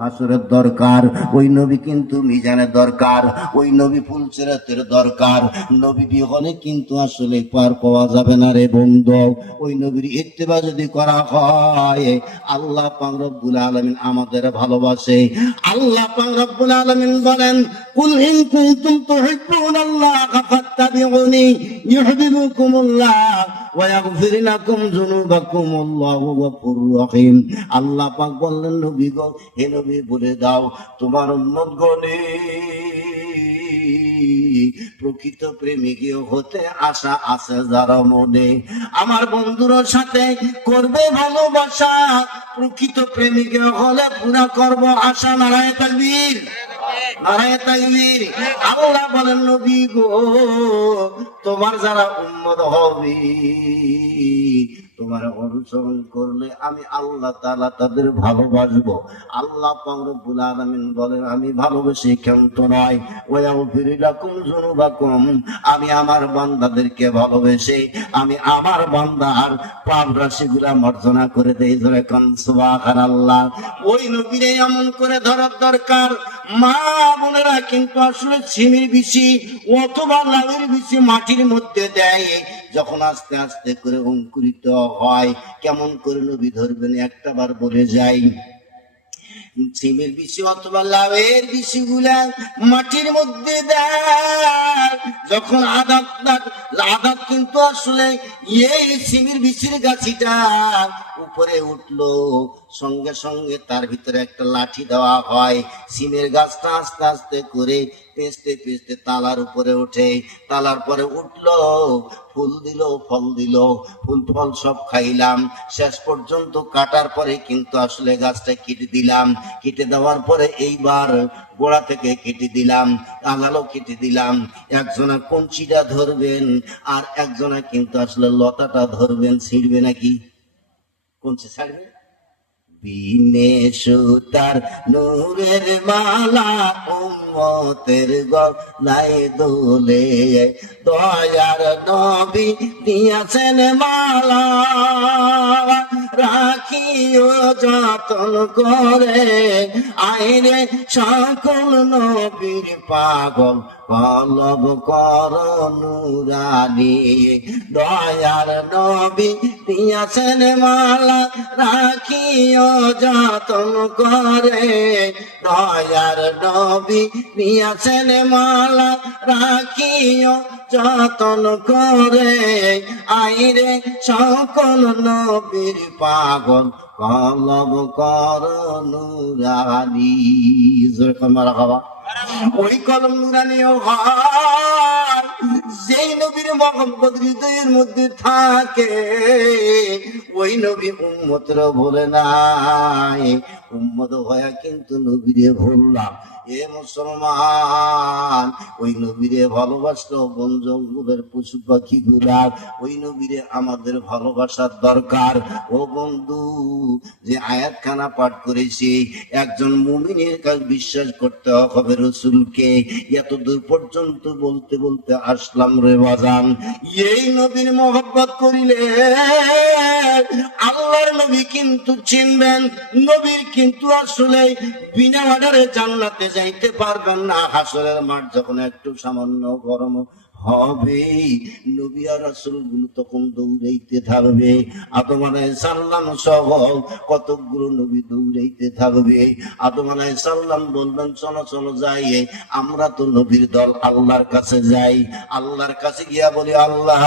হাসরের দরকার, ওই নবী কিন্তু মিজানের দরকার, ওই নবী ফুলসিরাতের দরকার। নবী বিহনে কিন্তু আসলে পার পাওয়া যাবে না রে বন্ধু। ওই নবীর ইত্তেবা যদি করা হয়, আল্লাহ পাক রব্বুল আলামিন আমাদের ভালোবাসে। আল্লাহ পাক রব্বুল আলামিন বলেন, কুল ইন কুনতুম তুহিব্বুনাল্লাহ ফাত্তাবিউনি ইউহিব্বুকুমুল্লাহ ওয়া ইয়াগফির লাকুম যুনুবাকুম আল্লাহু গফুরুর রহিম। আল্লাহ পাক বললেন, নবী গো, হে নবী বলে দাও তোমার উম্মত গণে প্রকৃত প্রেমিকীয় হতে আশা আছে যারা মনে, আমার বন্ধুর সাথে করবে ভালোবাসা, প্রকৃত প্রেমিকীয় হলে পুরা করব আশা। নারায়ে তাকবীর, নারায়ে তাকবীর। আল্লাহ বলেন, নবী গো, তোমার যারা উম্মত হবে, তোমার অনুসরণ করলে আমি আল্লাহ তাআলা তাদের ভালোবাসবো। আল্লাহ পাক রব্বুল আলামিন বলেন, আমি ভালোবেসে ক্ষান্ত নয়, ওয়া ইয়াগফির লাকুম যুনুবাকুম, আমি আমার বান্দাদেরকে ভালোবেসে আমি আমার বান্দার পাপ রাশিগুলা মার্জনা করে দেই। জোরে কান সুবহানাল্লাহ। ওই নবীরে এমন করে ধরার দরকার। মা বোনেরা কিন্তু আসলে ছিমির বিচি অথবা লাউয়ের বিচি মাটির মধ্যে দেয়, যখন আস্তে আস্তে করে অঙ্কুরিত হয়, কেমন করে নবী ধরবেন একটা বার বলে যাই। সিমের বিচি অথবা লাউয়ের বিচি গুলা মাটির মধ্যে দেয়, যখন আদাত কিন্তু আসলে এই সিমের বিচির গাছিটা উপরে উঠলো, সঙ্গে সঙ্গে তার ভিতরে একটা লাঠি দেওয়া হয়। সিমের গাছটা আস্তে আস্তে করে পেঁচতে পেঁচতে তালার উপরে ওঠে, তালার পরে উঠলো, ফুল দিল, ফল দিল, ফুল ফল সব খাইলাম, শেষ পর্যন্ত কাটার পরে কিন্তু আসলে গাছটা কেটে দিলাম। কেটে দেওয়ার পরে এইবার গোড়া থেকে কেটে দিলাম, আঙালও কেটে দিলাম। একজনা কঞ্চিটা ধরবেন আর একজনা কিন্তু আসলে লতাটা ধরবেন। ছিঁড়বে নাকি? কঞ্চি ছাড়বে? বিনে সুতার নূরের মালা উম্মতের গলায় দোলে, দয়ার নবী দিয়াছেন মালা, রাখিও যতন করে, আইরে সকল নবীর পাগল কলব কর নুরানি, দয়ার নবী দিয়াছেন মালা, রাখিও যতন করে, দয়ার নবী দিয়াছেন মালা, রাখিও যতন করে, আইরে সকল নবীর পাগল কলব কর নুরানি। মারহাবা। ওই কলম নুরানিও হয় যেই নবীর মহব্বত হৃদয়ের মধ্যে থাকে, ওই নবী উম্মতর ভুলে নাই। উম্মত হয়ে কিন্তু নবীরে ভুললাম। এ মুসলমান, ওই নবীরে ভালোবাসলো বন জঙ্গলের পশু পাখি গুলা, ওই নবীরে আমাদের ভালোবাসার দরকার। ও বন্ধু, যে আয়াতখানা পাঠ করেছি, একজন মুমিনের কাছে বিশ্বাস করতে হবে রসুলকে। এত দূর পর্যন্ত বলতে বলতে আসলাম রে বাজান। এই নবীর মহব্বত করিলে আল্লাহর নবী কিন্তু চিনবেন। নবীর কিন্তু আসলে বিনা অর্ডারে জান্নাতে যাইতে পারবেন না। হাসরের মাঠ যখন একটু সামান্য গরম হবে, নবী আর রাসূল গুলো তখন দৌড়াইতে থাকবে। আদম আলাইহিস সালাম সহ কতগুলো নবী দৌড়াইতে থাকবে। আদম আলাইহিস সালাম বলবেন, চলো চলো যাই, আমরা তো নবীর দল, আল্লাহর কাছে যাই। আল্লাহর কাছে গিয়া বলি, আল্লাহ,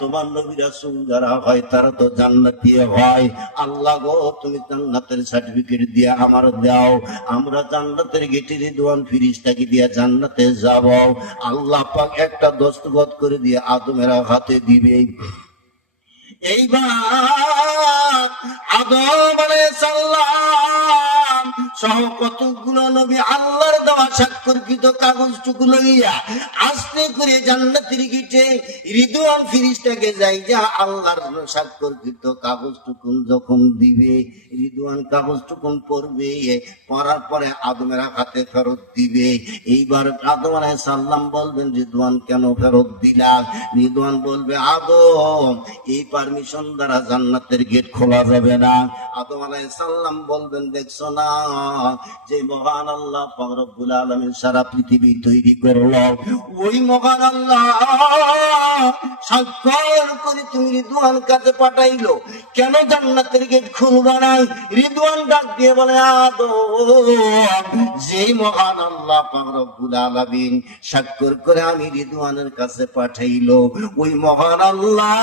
তোমার নবী রাসূল যারা হয় তারা তো জান্নাতি হয়, আল্লাহ গো, তুমি জান্নাতের সার্টিফিকেট দিয়া আমার দাও, আমরা জান্নাতের গেটে রিদওয়ান ফেরেশতাকে দিয়া জান্নাতে যাব। আল্লাহ পাক একটা দস্তখত করে দিয়ে আদমের হাতে দিবে। এইবার আদম আলাইহিস সালাম সহ কতগুলো নবী আল্লাহর দেওয়া স্বাক্ষরকৃত কাগজটুকু লইয়া আস্তে করে জান্নাতের গেটে রিদওয়ান ফেরেশতাকে যাইয়া আল্লাহর স্বাক্ষরকৃত কাগজটুকু যখন দিবে, রিদওয়ান কাগজটুকু পড়বে, পড়ার পরে আদমের হাতে ফেরত দিবে। এইবার আদম আলাইহিস সালাম বলবেন, রিদওয়ান কেন ফেরত দিলা? রিদওয়ান বলবে, আদম, এই পারমিশন দ্বারা জান্নাতের গেট খোলা যাবে না। আদম আলাইহিস সালাম বলবেন, দেখছো না, যে মহান আল্লাহ পাক রব্বুল আলামিন সারা পৃথিবী তৈরি করলো, ওই মহান আল্লাহ স্বাক্ষর করে তুমি রিদওয়ান কাছে পাঠাইলো, কেন জান্নাতের গেট খুলবা না? রিদওয়ান ডাক দিয়ে বলে, যে মহান আল্লাহ পাক রব্বুল আলামিন স্বাক্ষর করে আমি রিদওয়ানের কাছে পাঠাইলো, ওই মহান আল্লাহ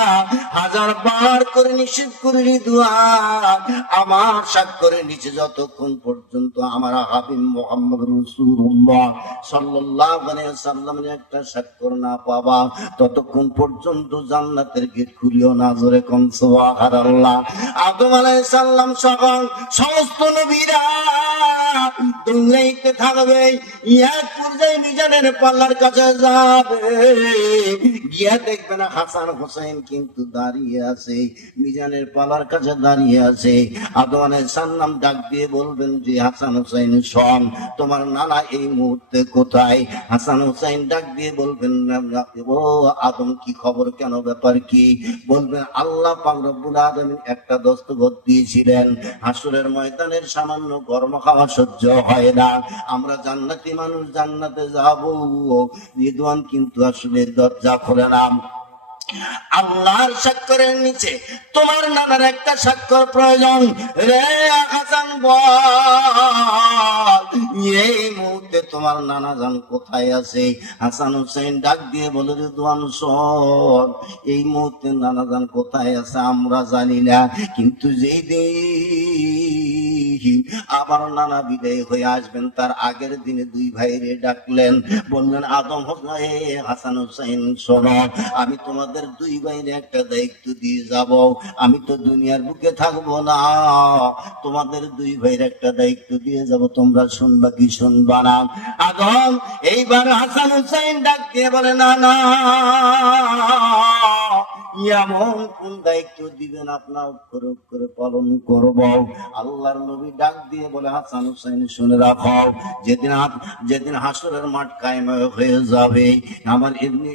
হাজার বার করে নিষেধ করে রিদওয়ান আমার স্বাক্ষরের নিচে যতক্ষণ পর্যন্ত আমার হাবিব মুহাম্মদ রাসূলুল্লাহ সাল্লাল্লাহু আলাইহি ওয়াসাল্লামের একটা স্বাক্ষর না পাবা, ততক্ষণ পর্যন্ত জান্নাতের গেট খুলিও না। জোরে কোন সুবহানাল্লাহ। আদম আলাইহিস সালাম সহ সমস্ত নবীরা দুনিয়াতে থাকবে, এক পর্যায়ে মিজানের পাল্লার কাছে যাবে, গিয়া দেখবে না হাসান হোসেন কিন্তু দাঁড়িয়ে আছে, মিজানের পাল্লার কাছে দাঁড়িয়ে আছে। আদম আলাইহিস সালাম ডাক দিয়ে বলবেন যে হাসান হোসেন শোন, তোমার নানা এই মুহূর্তে কোথায়? হাসান হোসেন ডাক দিয়ে বলবেন, ও আদম কি খবর, কেন ব্যাপার কি? বলবেন আল্লাহ পাক রব্বুল আলামিন একটা দস্তখত দিয়েছিলেন, হাসরের ময়দানের সামান্য গরম খাওয়া সহ্য হয় না, আমরা জান্নাতি মানুষ জান্নাতে যাব, রিদওয়ান কিন্তু আসলে দরজা খোলে না। আল্লাহর স্বাক্ষরের নিচে তোমার নানার একটা স্বাক্ষর প্রয়োজন রে হাসান, বল এই মুহূর্তে তোমার নানা জান কোথায় আছে? হাসান হোসেন ডাক দিয়ে বলে, রিদওয়ান শোন, এই মুহূর্তে নানা জান কোথায় আছে আমরা জানি না, কিন্তু যেই দিন আবার নানা বিদায় হয়ে আসবেন তার আগের দিনে দুই ভাইরে ডাকলেন, বললেন আদম হোসেন হাসান হোসেন শোনো, আমি তোমাদের দুই ভাইরে একটা দায়িত্ব দিয়ে যাব, আমি তো দুনিয়ার বুকে থাকবো না, তোমাদের দুই ভাইয়ের একটা দায়িত্ব দিয়ে যাব, তোমরা শুনবা কি শুনবা না? আদম এইবার হাসান হোসেন ডাক দিয়ে বলে, না না, এমন কোন দায়িত্ব দিবেন আপনার অক্ষরে অক্ষরে পালন করব। আল্লাহর নবী ডাক দিয়ে বলে, হাসান হোসেন শুনে রাখো, যেদিন হাসরের মাঠ কায়েম হয়ে যাবে, আমার এমনি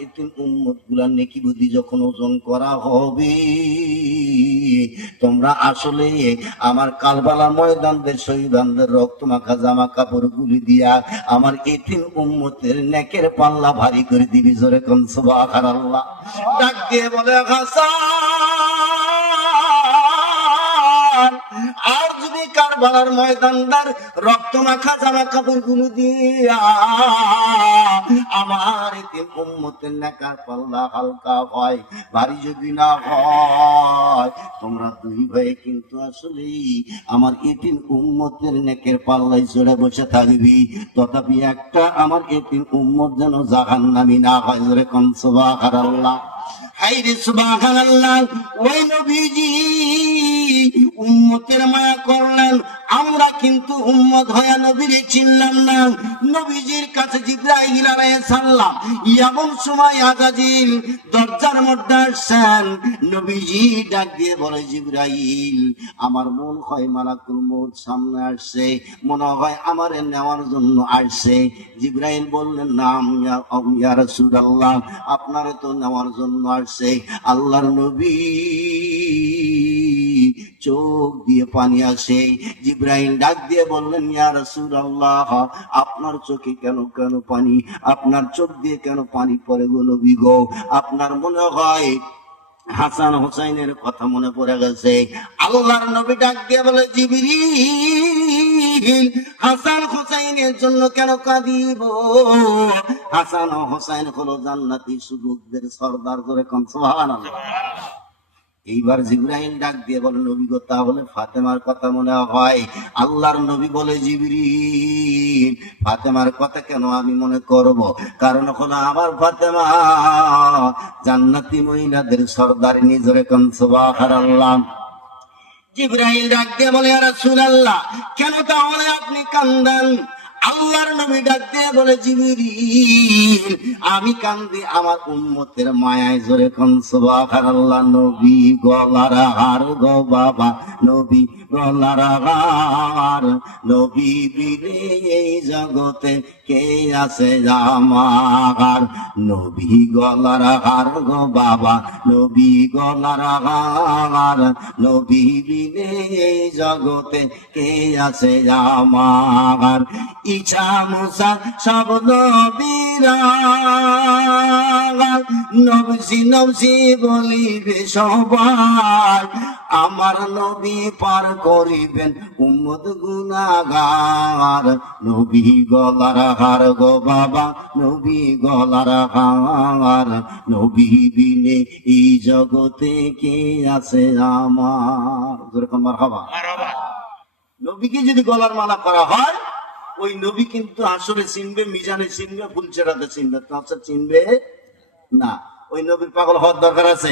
উম্মত গুলার নেকি বুদ্ধি যখন ওজন করা হবে, তোমরা আসলে আমার কারবালার ময়দানদের শহীদদের রক্ত মাখা জামা কাপড় গুলি দিয়া আমার এতিম উম্মতের নেকের পাল্লা ভারী করে দিবি। জোরে কোন সুবহানাল্লাহ। ডাক দিয়ে বলে, হাসান, আর যদি কারবালার ময়দানদার রক্ত মাখা জামা কাপড় গুলো দিয়া আমার এতিম উম্মতের নেকার পাল্লা হালকা হয়, ভারী যদি না হয়, তোমরা দুই ভাই কিন্তু আসলে আমার এতিম উম্মতের নেকের পাল্লাই চড়ে বসে থাকবি, তথাপি একটা আমার এতিম উম্মত যেন জাহান্নামী না হয়। জোরে কোন সুবহানাল্লাহ। হায়রে সুবহানাল্লাহ। ওই নবীজি উম্মতের মায়া করলেন, আমরা কিন্তু উম্মত হয়ে নবীরে চিনলাম না। নবীজির কাছে জিবরাইল আলাইহিস সালাম এমন সময় আজাজিল দরজার মধ্যে আসেন, নবীজি ডাক দিয়ে বলে, জিবরাইল আমার মন হয় মালাকুল মউত সামনে আসছে, মনে হয় আমারে নেওয়ার জন্য আসছে। জিবরাইল বললেন, নাম ইয়া রাসূলুল্লাহ, আপনারে তো নেওয়ার জন্য আসছে। আল্লাহর নবী চোখ দিয়ে পানি আসে। জিবরাইল ডাক দিয়ে বললেন, ইয়া রাসূলুল্লাহ, আপনার চোখে কেন কেন পানি, আপনার চোখ দিয়ে কেন পানি পড়ে গো নবী গো? আপনার মনে হয় হাসান হোসেনের কথা মনে পড়ে গেছে? আল্লাহর নবী ডাক দিয়ে বলে, জিবরিল হাসান হোসেনের জন্য কেন কাঁদিব? হাসান হোসেন হলো জান্নাতি যুবকদের সর্দার। করে কোন সুবহানাল্লাহ। এইবার জিবরাইল ডাক দিয়ে বলে, নবী গো তাহলে ফাতেমার কথা মনে হয়? আল্লাহর নবী বলে, জিবরিল ফাতেমার কথা কেন আমি মনে করব? কারণ হলো আমার ফাতেমা জান্নাতি মহিলাদের সর্দারিনী। জোরে কোন সুবহানাল্লাহ। জিবরাইল ডাক দিয়ে বলে, ইয়া রাসূলুল্লাহ কেন তাহলে আপনি কান্দেন? আল্লাহর নবী ডাক দিয়ে বলে, জিবরিল আমি কান্দি আমার উম্মতের মায়ায়। জোরে কোন সুবহানাল্লাহ। নবী গলার হার গো বাবা, নবী গলার হার, নবী বিনে এই জগতে কে আছে আমার, নবী গলার হার গো বাবা, নবী গলার হার, নবী বিনে এই জগতে কে আছে আমার, ইচ্ছা মুসা সব নবীরা নবজি নবজি বলিবে সবাই, আমার নবী পার করিবেন উম্মত গুনাহগার, নবী গলার হার গো বাবা, নবী গলার হার, নবী বিনে এই জগতে কে আছে আমার। যেরকম মারহাবা, নবীকে যদি গলার মালা করা হয়, ওই নবী কিন্তু আসরে চিনবে, মিজানে চিনবে, ফুলচেরাতে চিনবে, তাছাড়া চিনবে না। ওই নবীর পাগল হওয়ার দরকার আছে,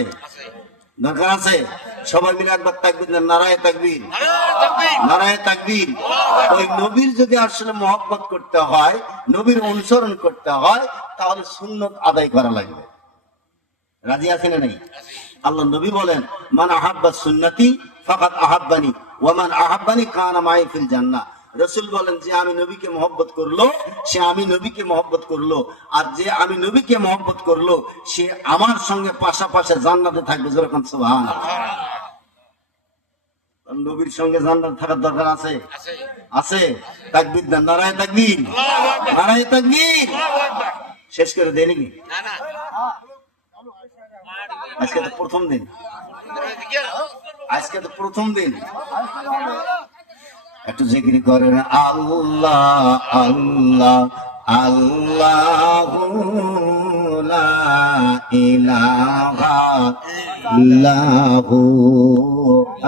দরকার আছে। সবাই মিলে একবার তাকবীর, নারায়ে তাকবীর, নারায়ে তাকবীর। ওই নবীর যদি আসলে মহব্বত করতে হয়, নবীর অনুসরণ করতে হয়, তাহলে সুন্নত আদায় করা লাগবে। রাজি আছেন না নাই? আল্লাহ নবী বলেন, মান আহাব্বা সুন্নতি ফাকাদ আহাব্বানি ওয়া মান আহাব্বানি কানা মাই ফিল জান্নাহ। রাসূল বলেন, যে আমি নবীকে মহব্বত করলো সে আমি নবীকে মহব্বত করলো, আর যে আমি নবীকে মহব্বত করলো সে আমার সঙ্গে পাশাপাশি জান্নাতে থাকবে। যেরকম সুবহানাল্লাহ। নবীর সঙ্গে জান্নাতে থাকার দরকার আছে, আছে। তাকবীর দেন, নারায়ে তাকবীর, নারায়ে তাকবীর। শেষ করে দেয় নাকি? আজকে তো প্রথম দিন, আজকে তো প্রথম দিন। একটু জিকির করেন, আল্লাহ আল্লাহ আল্লাহু লা ইলাহা ইল্লাহু,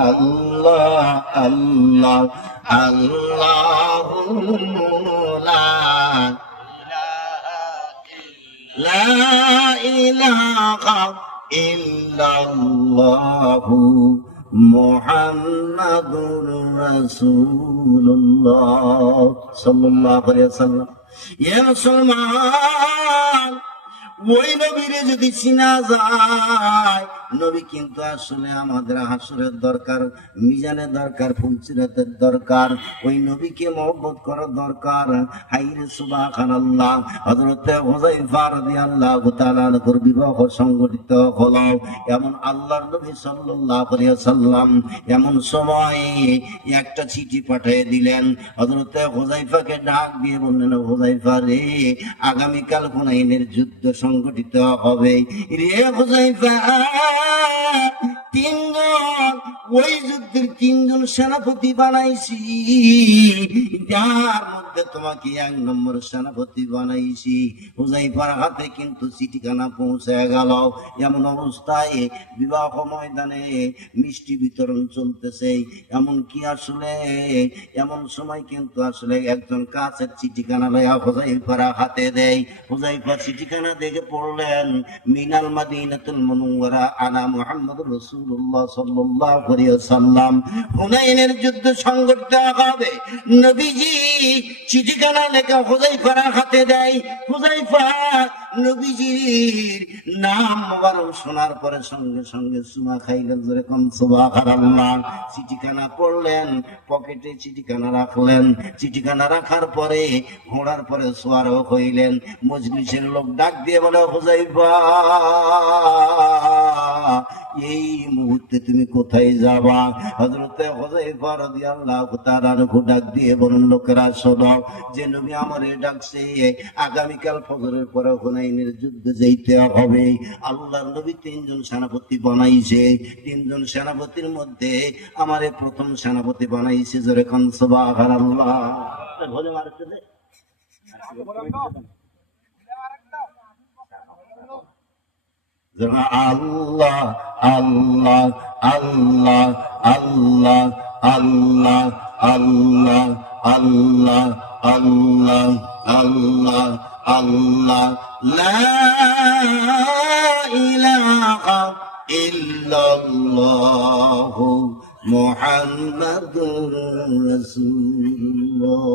আল্লাহ আল্লাহ আল্লাহু লা ইলাহা ইল্লাল্লাহু মুহাম্মাদুর রাসূলুল্লাহ সাল্লাল্লাহু আলাইহি ওয়াসাল্লাম। ইয়া মুসলমান, ওই নবীরে যদি চিনা যায়, নবী কিন্তু আসলে আমাদের হাসরের দরকার, মিজানের দরকার, ফুলসিরাতের দরকার। ওই নবীকে মহব্বত করার দরকার। হাইরে সুবহানাল্লাহ। হযরত হুযায়ফা রাদিয়াল্লাহু তাআলা আনহুর বিবাহ সংঘটিত হলো। এমন আল্লাহর নবী সাল্লাল্লাহু আলাইহি ওয়াসাল্লাম এমন সময় একটা চিঠি পাঠিয়ে দিলেন। হযরত হুযায়ফাকে ডাক দিয়ে বললেন, হুযায়ফা রে, আগামীকাল হুনাইনের যুদ্ধ সংঘটিত হবে রে হুযায়ফা। তিনজন, ওই যুদ্ধের তিনজন সেনাপতি বানাইছি, যার মধ্যে তোমাকে 1 নম্বর সেনাপতি বানাইছি। হুযায়ফার হাতে কিন্তু চিঠিখানা পৌঁছে গেল। এমন অবস্থায় বিবাহ ময়দানে মিষ্টি বিতরণ চলতেছে। এমন কি আসলে এমন সময় কিন্তু আসলে একজন কাছের চিঠিখানা লইয়া হুযায়ফার হাতে দেয়। হুযায়ফা চিঠিখানা দেখে পড়লেন, মিনাল মাদিনাতুল মুনাওয়ারা আনা মুহাম্মদুর রাসূলুল্লাহ সাল্লাল্লাহু আলাইহি ওয়াসাল্লাম। হুনাইনের যুদ্ধ সংঘটিত হবে। নবীজি চিঠিখানা লেখা হুযায়ফার হাতে দেয়। হুযায়ফা নবীজির নাম মোবারক শোনার পরে সঙ্গে সঙ্গে চুমা খাইলেন। যেরকম সুবহানাল্লাহ। চিঠিখানা পড়লেন, পকেটে চিঠিখানা রাখলেন। চিঠিখানা রাখার পরে ঘোড়ার পরে সওয়ার হইলেন। মজলিসের লোক ডাক দিয়ে বলে, হুযায়ফা, এই মুহূর্তে তুমি কোথায় যাবা? হযরত হুযায়ফা রাদিয়াল্লাহু তাআলা আনহু ডাক দিয়ে বলেন, লোকেরা শোনো, যে নবী আমারে ডাকছে, আগামীকাল ফজরের পরে হুনাইনের যুদ্ধে যেতে হবে। আল্লাহর নবী 3 জন সেনাপতি বানাইছে। 3 জন সেনাপতির মধ্যে আমারে প্রথম সেনাপতি বানাইছে। জোরে কোন সুবহানাল্লাহ। ভোলে মারতে দে। আল্লাহ আল্লাহ আল্লাহ আল্লাহ আল্লাহ আল্লাহ আল্লাহ আল্লাহ আল্লাহ আল্লাহ, লা ইলাহা ইল্লাল্লাহু মুহাম্মাদুর রাসূলুল্লাহ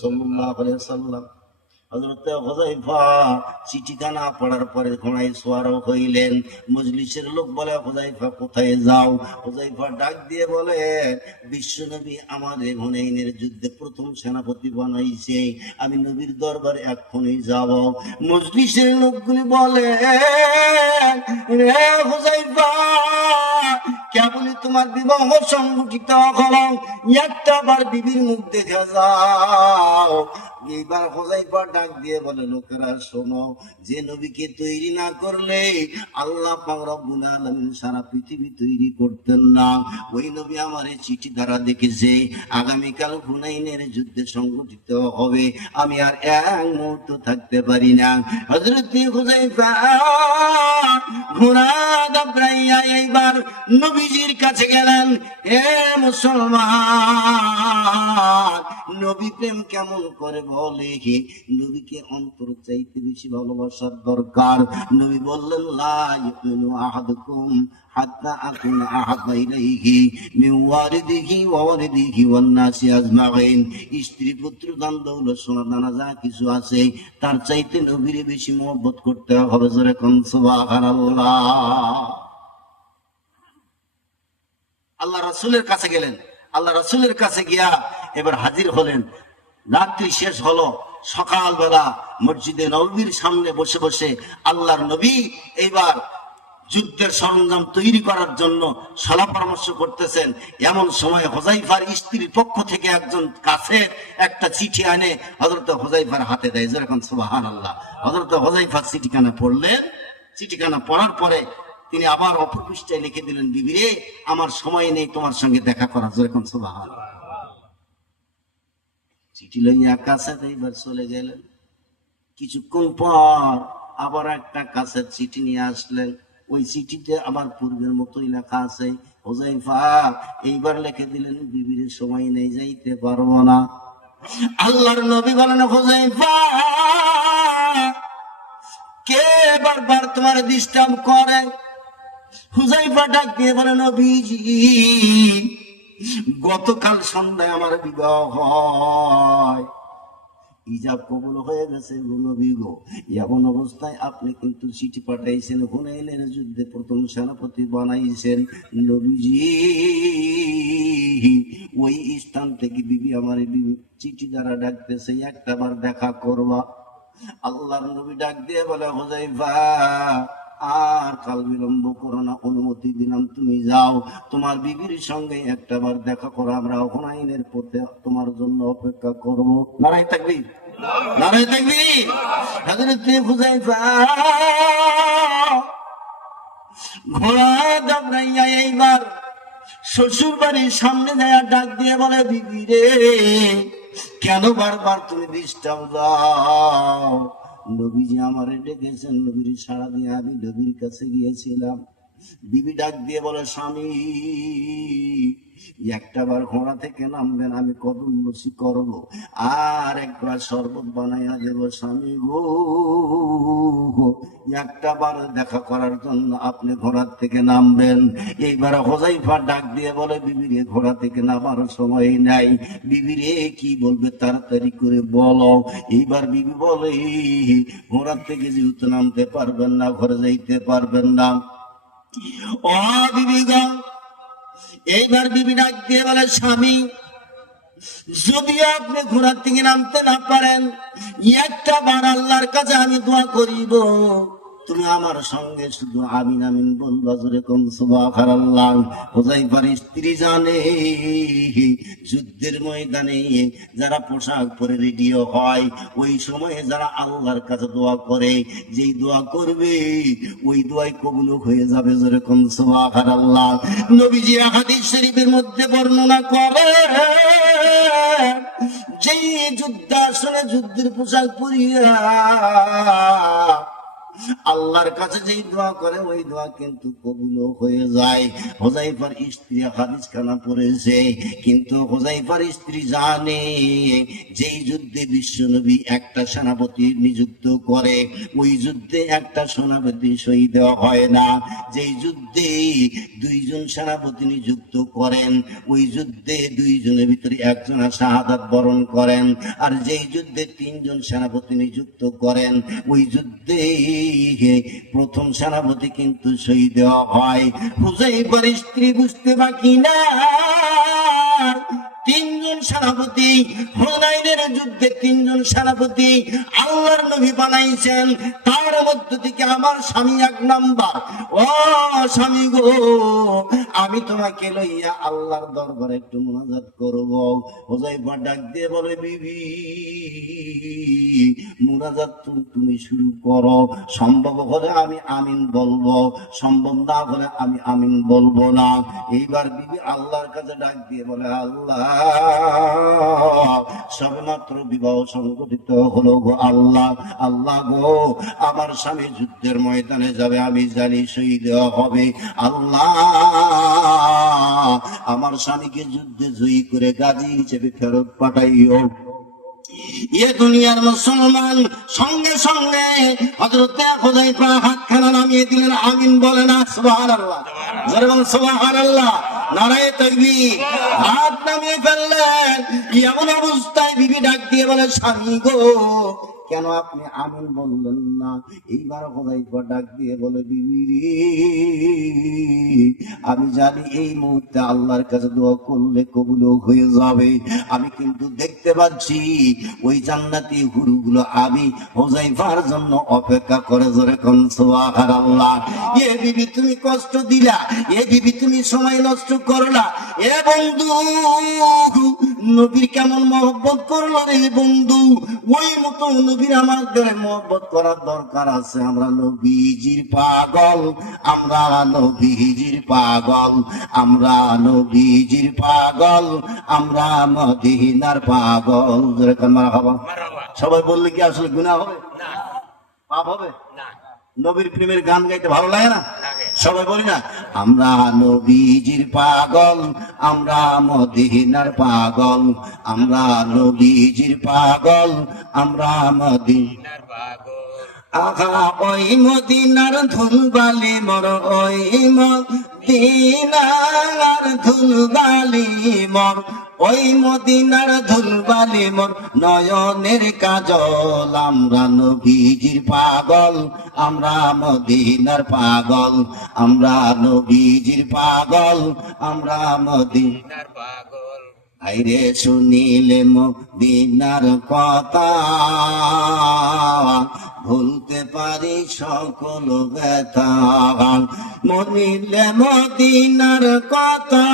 সাল্লাল্লাহু আলাইহি ওয়াসাল্লাম। হযরত হুযায়ফা চিঠিখানা পড়ার পরে ঘোড়ায় সওয়ার হইলেন। মজলিসের লোক বলে, হুযায়ফা কোথায় যাও? হুযায়ফা ডাক দিয়ে বলে, বিশ্বনবী আমাদের হুনাইনের যুদ্ধে প্রথম সেনাপতি বানাইছে, আমি নবীর দরবারে এক্ষুনি যাব। মজলিসের লোকগুলি বলে, রে হুযায়ফা, কেবলই তোমার বিবাহ সংগঠিত হলো, একটা বার বিবির মুখ দেখে যাও। এইবার হুযায়ফা ডাক দিয়ে বলে, লোকেরা শোনো, যে নবীকে তৈরি না করলে আল্লাহ পাক রব্বুল আলামিন সারা পৃথিবী তৈরি করতেন না। ওই নবী আমার এই চিঠি দ্বারা দেখেছে আগামীকাল হুনাইনের যুদ্ধে সংগঠিত হবে, আমি আর এক মুহূর্ত থাকতে পারি না। হযরত হুযায়ফা ঘোড়া দাবড়াইয়া এইবার নবীজির কাছে গেলেন। হে মুসলমান, নবী প্রেম কেমন করে বলে, নবীকে অন্তর চাইতে বেশি ভালোবাসার দরকার। নবী বললেন, লা ইউমিনু আহাদুকুম হাত্তা আকুনা আহাব্বা ইলাইহি মিন ওয়ালিদিহি ওয়া ওয়ালিদিহি ওয়ান নাসি আজমাইন। স্ত্রী, পুত্র, দান দৌলত, সোনা দানা যা কিছু আছে তার চাইতে নবীরে বেশি মহব্বত করতে হবে। জোরে কোন সুবহানাল্লাহ। আল্লাহ রাসূলের কাছে গেলেন। আল্লাহ রাসূলের কাছে গিয়া এবার হাজির হলেন। রাত্রি শেষ হলো, সকালবেলা মসজিদে নববীর সামনে বসে বসে আল্লাহর নবী এইবার যুদ্ধের সরঞ্জাম তৈরি করার জন্য সলা পরামর্শ করতেছেন। এমন সময় হুযায়ফার স্ত্রীর পক্ষ থেকে একজন কাছে একটা চিঠি আনে হযরত হুযায়ফার হাতে দেয়। যেরকম সুবহানাল্লাহ। হযরত হুযায়ফা চিঠিখানা পড়লেন। চিঠিখানা পড়ার পরে তিনি আবার অপর পৃষ্ঠায় লিখে দিলেন, বিবি রে, আমার সময় নেই তোমার সঙ্গে দেখা করার। যেরকম সুবহানাল্লাহ। চিঠি লইয়া কাছে এইবার চলে গেলেন। কিছুক্ষণ পর আবার একটা কাছের চিঠি নিয়ে আসলেন। ওই চিঠিতে আবার পূর্বের মতোই লেখা আছে। হুযায়ফা এইবার লিখে দিলেন, বিবির সময় নেই, যাইতে পারবো না। আল্লাহর নবী বলেন, হুযায়ফা, কে বারবার তোমার ডিস্টার্ব করে? হুযায়ফা ডাক দিয়ে বলে, নবীজি, গতকাল সন্ধ্যায় আমার বিবাহ হয়, ইজাব কবুল হয়ে গেছে গো নবী গো। এমন অবস্থায় আপনি কিন্তু চিঠি পাঠাইছেন, হুনাইনের যুদ্ধে প্রথম সেনাপতি বানাইছেন। নবীজি, ওই স্থান থেকে বিবি আমার চিঠি দ্বারা ডাকতেছে, একটা বার দেখা করবা। আল্লাহর নবী ডাক দিয়ে বলে, হুযায়ফা, আর কাল বিলম্ব করো না, অনুমতি দিলাম, তুমি যাও, তোমার বিবির সঙ্গে একটা বার দেখা করো, আমরা হুনাইনের পথে তোমার জন্য অপেক্ষা করবো। নারায়ে তাকবীর, নারায়ে তাকবীর। হযরত হুযায়ফা ঘোড়া দাবড়াইয়া এইবার শ্বশুর বাড়ির সামনে যায়, ডাক দিয়ে বলে, বিবি রে, কেন বারবার তুমি ডিস্টার্ব দাও? নবীজি আমারে ডেকেছেন, নবীর সাড়া দিয়ে আমি নবীর কাছে গিয়েছিলাম। বিবি ডাক দিয়ে বলে, স্বামী, একটা বার ঘোড়া থেকে নামবেন, আমি কদম বসি করবো, আর একবার শরবত বানাইয়া দেব। স্বামী গো, একটা বার দেখা করার জন্য আপনি ঘোড়ার থেকে নামবেন। এইবার হুযায়ফা ডাক দিয়ে বলে, বিবিরে, ঘোড়া থেকে নামার সময় নাই, বিবিরে কি বলবে তাড়াতাড়ি করে বলো। এইবার বিবি বলে, ঘোড়ার থেকে যেহেতু নামতে পারবেন না, ঘরে যাইতে পারবেন না। ও বিবি গো, এইবার বিবি ডাক দিয়ে বলে, স্বামী, যদি আপনি ঘোড়ার থেকে নামতে না পারেন, একটা বার আল্লাহর কাছে আমি দোয়া করিব, তুমি আমার সঙ্গে শুধু আমিন আমিন বলবা। জোরে কোন সুবহানাল্লাহ। হুযায়ফার স্ত্রী জানে, যুদ্ধের ময়দানে যারা পোশাক পরে রেডিও হয়, ওই সময়ে যারা আল্লাহর কাছে দোয়া করে, যেই দোয়া করবে ওই দোয়াই কবুল হয়ে যাবে। জোরে কোন সুবহানাল্লাহ। নবীজি হাদিস শরীফের মধ্যে বর্ণনা করে, যেই যুদ্ধ আসলে যুদ্ধের পোশাক পরিয়া আল্লাহর কাছে যেই দোয়া করে ওই দোয়া কিন্তু কবুল হয়ে যায়। হুযায়ফার স্ত্রী হাদিস খানা পড়েছে, কিন্তু হুযায়ফার স্ত্রী জানে যেই যুদ্ধে বিশ্বনবী একটা সেনাপতি নিযুক্ত করে ওই যুদ্ধে একটা সেনাপতি শহীদ হয় না। যেই যুদ্ধে দুইজন সেনাপতি নিযুক্ত করেন ওই যুদ্ধে দুইজনের ভিতরে একজন শাহাদাত বরণ করেন, আর যেই যুদ্ধে তিনজন সেনাপতি নিযুক্ত করেন ওই যুদ্ধে প্রথম সেনাপতি কিন্তু শহীদ হয়। হুযায়ফার স্ত্রী বুঝতে বাকি না তিনজন সেনাপতি হুনাইনের যুদ্ধে তিনজন সেনাপতি আল্লাহর নবী বানাইছেন, তার মধ্য থেকে আমার স্বামী এক নাম্বার। ও স্বামী গো, আমি তোমাকে লইয়া আল্লাহর দরবারে একটু মুনাজাত করব। হুযায়ফা ডাক দিয়ে বলে, বিবি মুনাজাত তুমি শুরু করো, সম্ভব হলে আমি আমিন বলবো, সম্ভব না হলে আমি আমিন বলবো না। এইবার বিবি আল্লাহর কাছে ডাক দিয়ে বলে, আল্লাহ সবেমাত্র বিবাহ সংগঠিত হলো গো আল্লাহ, আল্লাহ গো আমার স্বামী যুদ্ধের ময়দানে যাবে, আমি জানি শহীদ হবে, আল্লাহ আমার স্বামীকে যুদ্ধে জয়ী করে গাজী হিসেবে ফেরত পাঠাইও। এ দুনিয়ার মুসলমান সঙ্গে সঙ্গে হযরত হুযায়ফা হাতখানা নামিয়ে দিলেন, আমিন বলেন না সুবহানাল্লাহ, জোরে বলেন সুবহানাল্লাহ, নারায়ে তাকবীর। হাত নামিয়ে ফেললেন, এমন অবস্থায় বিবি ডাক দিয়ে বলে, স্বামী গো কেন আপনি আমিন বললেন না? এইবার হুযায়ফা ডাক দিয়ে বলে, বিবি আমি জানি এই মুহূর্তে আল্লাহর কাছে দোয়া করলে কবুল হয়ে যাবে, আমি কিন্তু দেখতে পাচ্ছি ওই জান্নাতি হুরুগুলো আমি হুযায়ফার জন্য অপেক্ষা করে। জোরে কোন সুবহানাল্লাহ। এ বিবি তুমি কষ্ট দিলা, এ বিবি তুমি সময় নষ্ট করলা, এ বন্ধু নবীর কেমন মহব্বত করলো রে বন্ধু, ওই মতো নবীর আমাদের মহব্বত করার দরকার আছে। আমরা নবীজির পাগল, আমরা নবীজির পাগল, আমরা নবীজির পাগল, আমরা মদিনার পাগল। যেরকম মারহাবা। সবাই বললে কি আসলে গুনাহ হবে? পাপ হবে? নবীর প্রেমের গান গাইতে ভালো লাগে না? সবাই বলি না, আমরা নবীজির পাগল, আমরা মদিনার পাগল, আমরা নবীজির পাগল, আমরা মদিনার পাগল। আহা ওই মদিনার ধুলবালি মর, ওই মদিনার ধুলবালি মর, ওই মদিনার ধুলবালি মর নয়নের কাজল। আমরা নবীজির পাগল, আমরা মদিনার পাগল, আমরা নবীজির পাগল, আমরা মদিনার পাগল। আইরে শুনিলে মদিনার কথা ভুলতে পারি সকল ব্যথা, মনিলে মদিনার কথা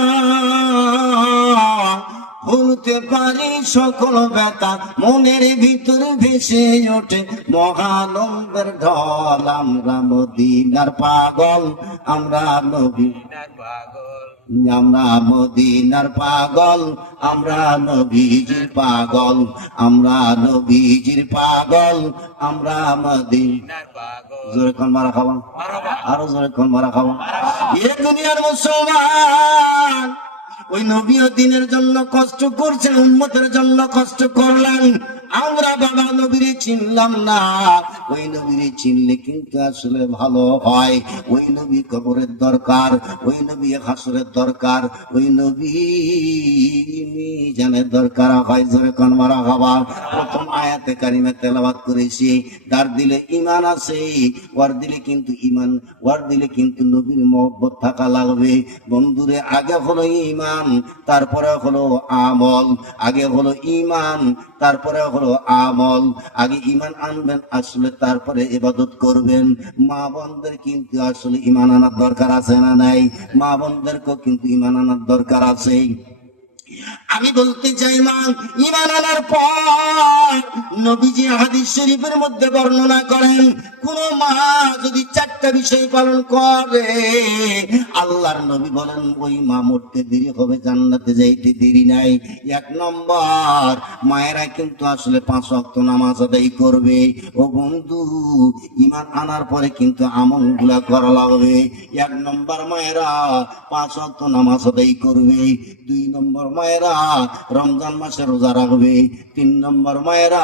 ভুলতে পারি সকল ব্যথা, মনের ভিতর ভেসে ওঠে মহানন্দের ঢল। আমরা মদিনার পাগল, আমরা নবীর পাগল, আমরা মদিনার পাগল, আমরা নবীজির পাগল, আমরা নবীজির পাগল, আমরা মদিনার পাগল। জোরে কোন মারা খাওয়া, আরো জোরে কোন মারা খাওয়া। এ দুনিয়ার মুসলমান ওই নবী ও দিনের জন্য কষ্ট করছেন, উম্মতের জন্য কষ্ট করলেন। আমরা বাবা নবীরে চিনলাম না, ওই নবীরে চিনলে কিন্তু আসলে ভালো হয়। ওই নবী কবরের দরকার, ওই নবী হাসরের দরকার, ওই নবী মিজানের দরকার হয়। জোরে কোন মারহাবা। প্রথম আয়াতে কারিমা তেলাওয়াত করেছি, যার দিলে ঈমান আছে ওর দিলে কিন্তু ঈমান, ওর দিলে কিন্তু নবীর মহব্বত থাকা লাগবে। বন্ধুরে আগে হলো ঈমান, তারপরে হলো আমল। আগে হলো ঈমান, তারপরে হলো আমল। আগে ঈমান আনবেন, আসলে তারপরে ইবাদত করবেন। মা বোনদের কিন্তু আসলে ঈমান আনার দরকার আছে না নাই? মা বোনদেরকেও কিন্তু ঈমান আনার দরকার আছে। আমি বলতে চাই মা, ঈমান আনার পর নবীজি হাদিস শরীফের মধ্যে বর্ণনা করেন, কোন মা যদি 4টা বিষয় পালন করে, আল্লাহর নবী বলেন ওই মা মরতে দেরি হবে, জান্নাতে যাইতে দেরি নাই। 1 নম্বর, মায়েরা কিন্তু আসলে 5 ওয়াক্ত নামাজ আদায় করবে। ও বন্ধু, ঈমান আনার পরে কিন্তু আমলগুলা করা লাগবে। 1 নম্বর, মায়েরা 5 ওয়াক্ত নামাজ আদায় করবে। 2 নম্বর, মায়েরা রমজান মাসে রোজা রাখবে। 3 নম্বর, মায়েরা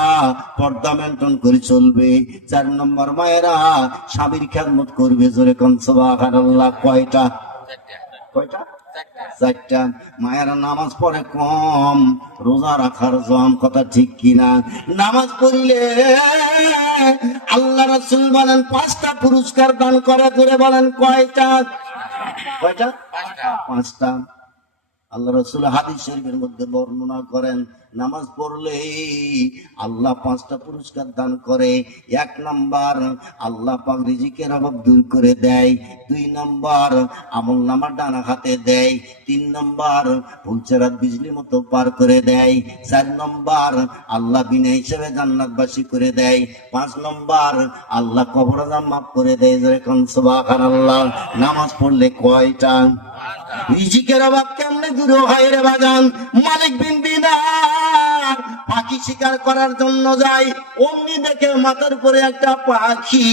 পর্দা মেনটেন করে চলবে। 4 নম্বর, মায়েরা স্বামীর খেদমত করবে। জোরে কোন সুবহানাল্লাহ। কয়টা? 4টা। মায়েরা নামাজ পড়ে কম, রোজা রাখার জম। কথা ঠিক কিনা? নামাজ পড়লে আল্লাহ রাসূল বলেন 5টা পুরস্কার দান করে। ধরে বলেন কয়টা? 5টা। আল্লাহ রাসূল হাদিস শরীফের মধ্যে বর্ণনা করেন, নামাজ পড়লে আল্লাহ 5টা পুরস্কার দান করে। 1 নম্বর, আল্লাহ পাক রিজিকের অভাব দূর করে দেয়। 2 নম্বর, আমল নামার ডানা হাতে দেয়। 3 নম্বর, ফুলচেরাত বিজলি মতো পার করে দেয়। 4 নম্বর, আল্লাহ বিনা হিসেবে জান্নাতবাসী করে দেয়। 5 নম্বর, আল্লাহ কবর আযাব মাফ করে দেয়। যেরকম সুবহানাল্লাহ। নামাজ পড়লে কয়টা? রিজিকের অভাব কেমনে দূর হয় রে বাজান? মালিক বিন দিনার পাখি শিকার করার জন্য যায়, অমনি দেখে মাথার উপরে একটা পাখি,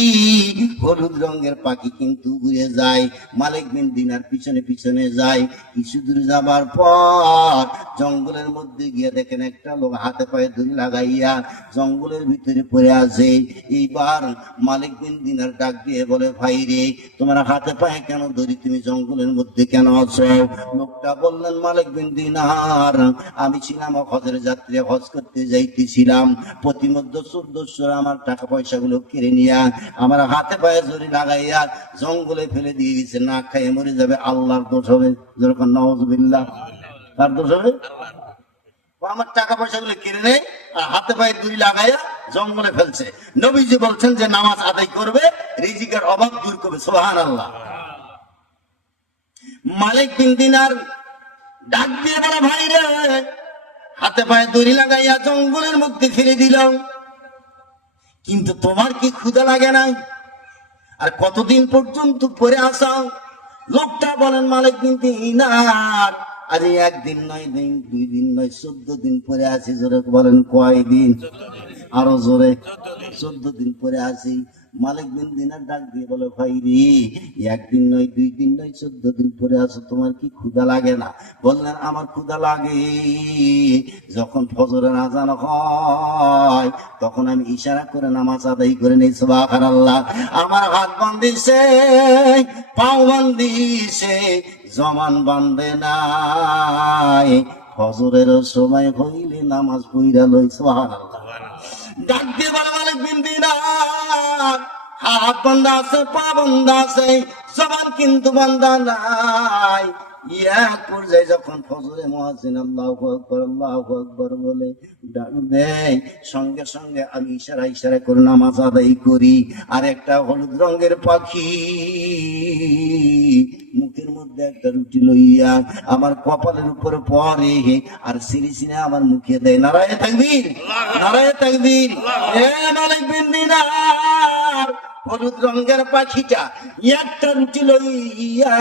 হলুদ রঙের পাখি কিন্তু উড়ে যায়। মালিক বিন দিনার পিছনে পিছনে যায়। কিছু দূর যাবার পর জঙ্গলের মধ্যে গিয়ে দেখেন একটা লোক হাতে পায়ে দড়ি লাগাইয়া জঙ্গলের ভিতরে পড়ে আছে। এইবার মালিক বিন দিনার ডাক দিয়ে বলে, ভাই রে, তোমার হাতে পায়ে কেন দড়ি? তুমি জঙ্গলের মধ্যে কেন আছো? লোকটা বললেন, মালিক বিন দিনার, আমি ছিলাম হজের যাত্রী, হজ করতে যাইতেছিলাম। প্রতিমধ্যে 1400 আমার টাকা পয়সা গুলো কেড়ে নিয়া আমার হাতে পায়ে জড়ি লাগাইয়া জঙ্গলে ফেলে দিয়ে গেছে। না খাইয়ে মরে যাবে, আল্লাহর দোষ হবে। যেরকম নাউজুবিল্লাহ। কার দোষ হবে? আমার টাকা পয়সা গুলো কেড়ে নেই আর হাতে পায়ে দড়ি লাগাইয়া জঙ্গলে ফেলছে। নবীজি বলছেন যে নামাজ আদায় করবে, রিজিকের অভাব দূর করবে। সুবহানাল্লাহ। মালিক বিন দিনার ডাক দিয়ে বলে, ভাই রে, হাতে পায়ে দড়ি লাগাইয়া জঙ্গলের মধ্যে ফেলে দিল, কিন্তু তোমার কি ক্ষুধা লাগে না? আর কতদিন পর্যন্ত পরে আসাও? লোকটা বলেন, মালিক বিন দিনার, আরে 1 দিন নয়, 2 দিন নয়, 14 দিন পরে আসি। জোরে বলেন কয় দিন? আরো জোরে। 14 দিন পরে আসি। মালিক বিন দিনার ডাক দিয়ে বলে, ভাই রে, 1 দিন নয়, 2 দিন নয়, 14 দিন পরে আসো, তোমার কি ক্ষুধা লাগে না? বললেন, আমার ক্ষুধা লাগে। যখন ফজরের আজান হয় তখন আমি ইশারা করে নামাজ আদায় করে নেই। সুবহানাল্লাহ। আমার হাত বান্ধিছে, পাও বান্ধিছে, জমান বান্ধে নাই। ফজরের সময় হইলে নামাজ পড়া লই। সুবহানাল্লাহ। ডাক দিয়ে বলে, মালিক বিন দিনার, হাত বান্ধা আছে, পা বান্ধা আছে, জবান কিন্তু বান্ধা নাই। এক পর্যায়ে যখন ফজরে মুয়াজ্জিন আল্লাহু আকবার আল্লাহু আকবার বলে ডাক দেয়, সঙ্গে সঙ্গে আমি ইশারা করে নামাজ আদায় করি। আর একটা হলুদ রঙের পাখি মুখের মধ্যে একটা রুটি লইয়া আমার কপালের উপরে পরে আর সিনে আমার মুখে দেয়। নারায়ে তাকবীর, নারায়ে তাকবীর। এ মালিক বিন দিনার, হলুদ রঙের পাখিটা একটা রুটি লইয়া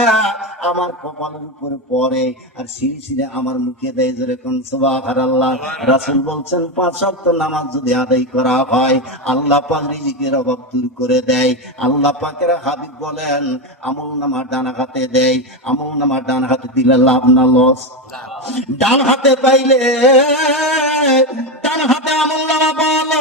আমার কপালের উপরে পড়ে আর সিনে আমার মুখে দেয়। জোরে কোন সুবহানাল্লাহ। রাসূল বলছেন, 5 ওয়াক্ত নামাজ যদি আদায় করা হয়, আল্লাহ পাক রিজিকের অভাব দূর করে দেয়। আল্লাহ পাকের হাবিব বলেন, আমলনামা ডান হাতে দেয়। আমলনামা ডান হাতে দিলে লাভ না লস? ডান হাতে পাইলে, ডান হাতে আমলনামা পাওয়া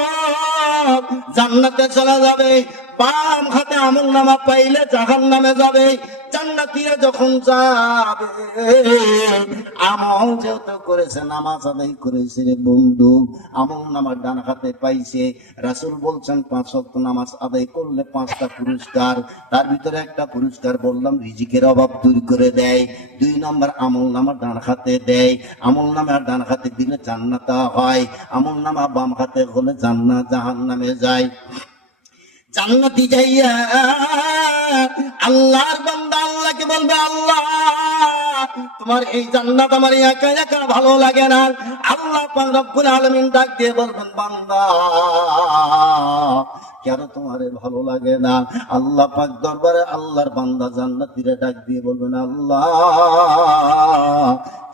জান্নাতে চলে যাবে। বাম হাতে আমলনামা পাইলে জাহান্নামে যাবে। জান্নাতীরা যখন যাবে, আমল যেহেতু করেছে, নামাজ আদায় করেছে রে বন্ধু, আমলনামা ডান হাতে পাইছে। রাসূল বলছেন 5 ওয়াক্ত নামাজ আদায় করলে 5টা পুরস্কার। তার ভিতরে একটা পুরস্কার বললাম, রিজিকের অভাব দূর করে দেয়। 2 নম্বর, আমলনামা ডান হাতে দেয়। আমলনামা ডান হাতে দিলে জান্নাত হয়, আমলনামা বাম হাতে হলে জান্নাত জাহান্নামে যায়। জান্নাতি যাইয়া আল্লাহর বান্দা আল্লাহ আল্লাহকে বলবে, আল্লাহ তোমার এই জান্নাত আমার একা একা ভালো লাগে না। আল্লাহ পাক রব্বুল আলামিন ডাক দিয়ে বলবেন, বান্দা কেন তোমারে ভালো লাগে না? আল্লাহ পাক দরবারে আল্লাহর বান্দা জান্নাতীরা ডাক দিয়ে বলবেন, আল্লাহ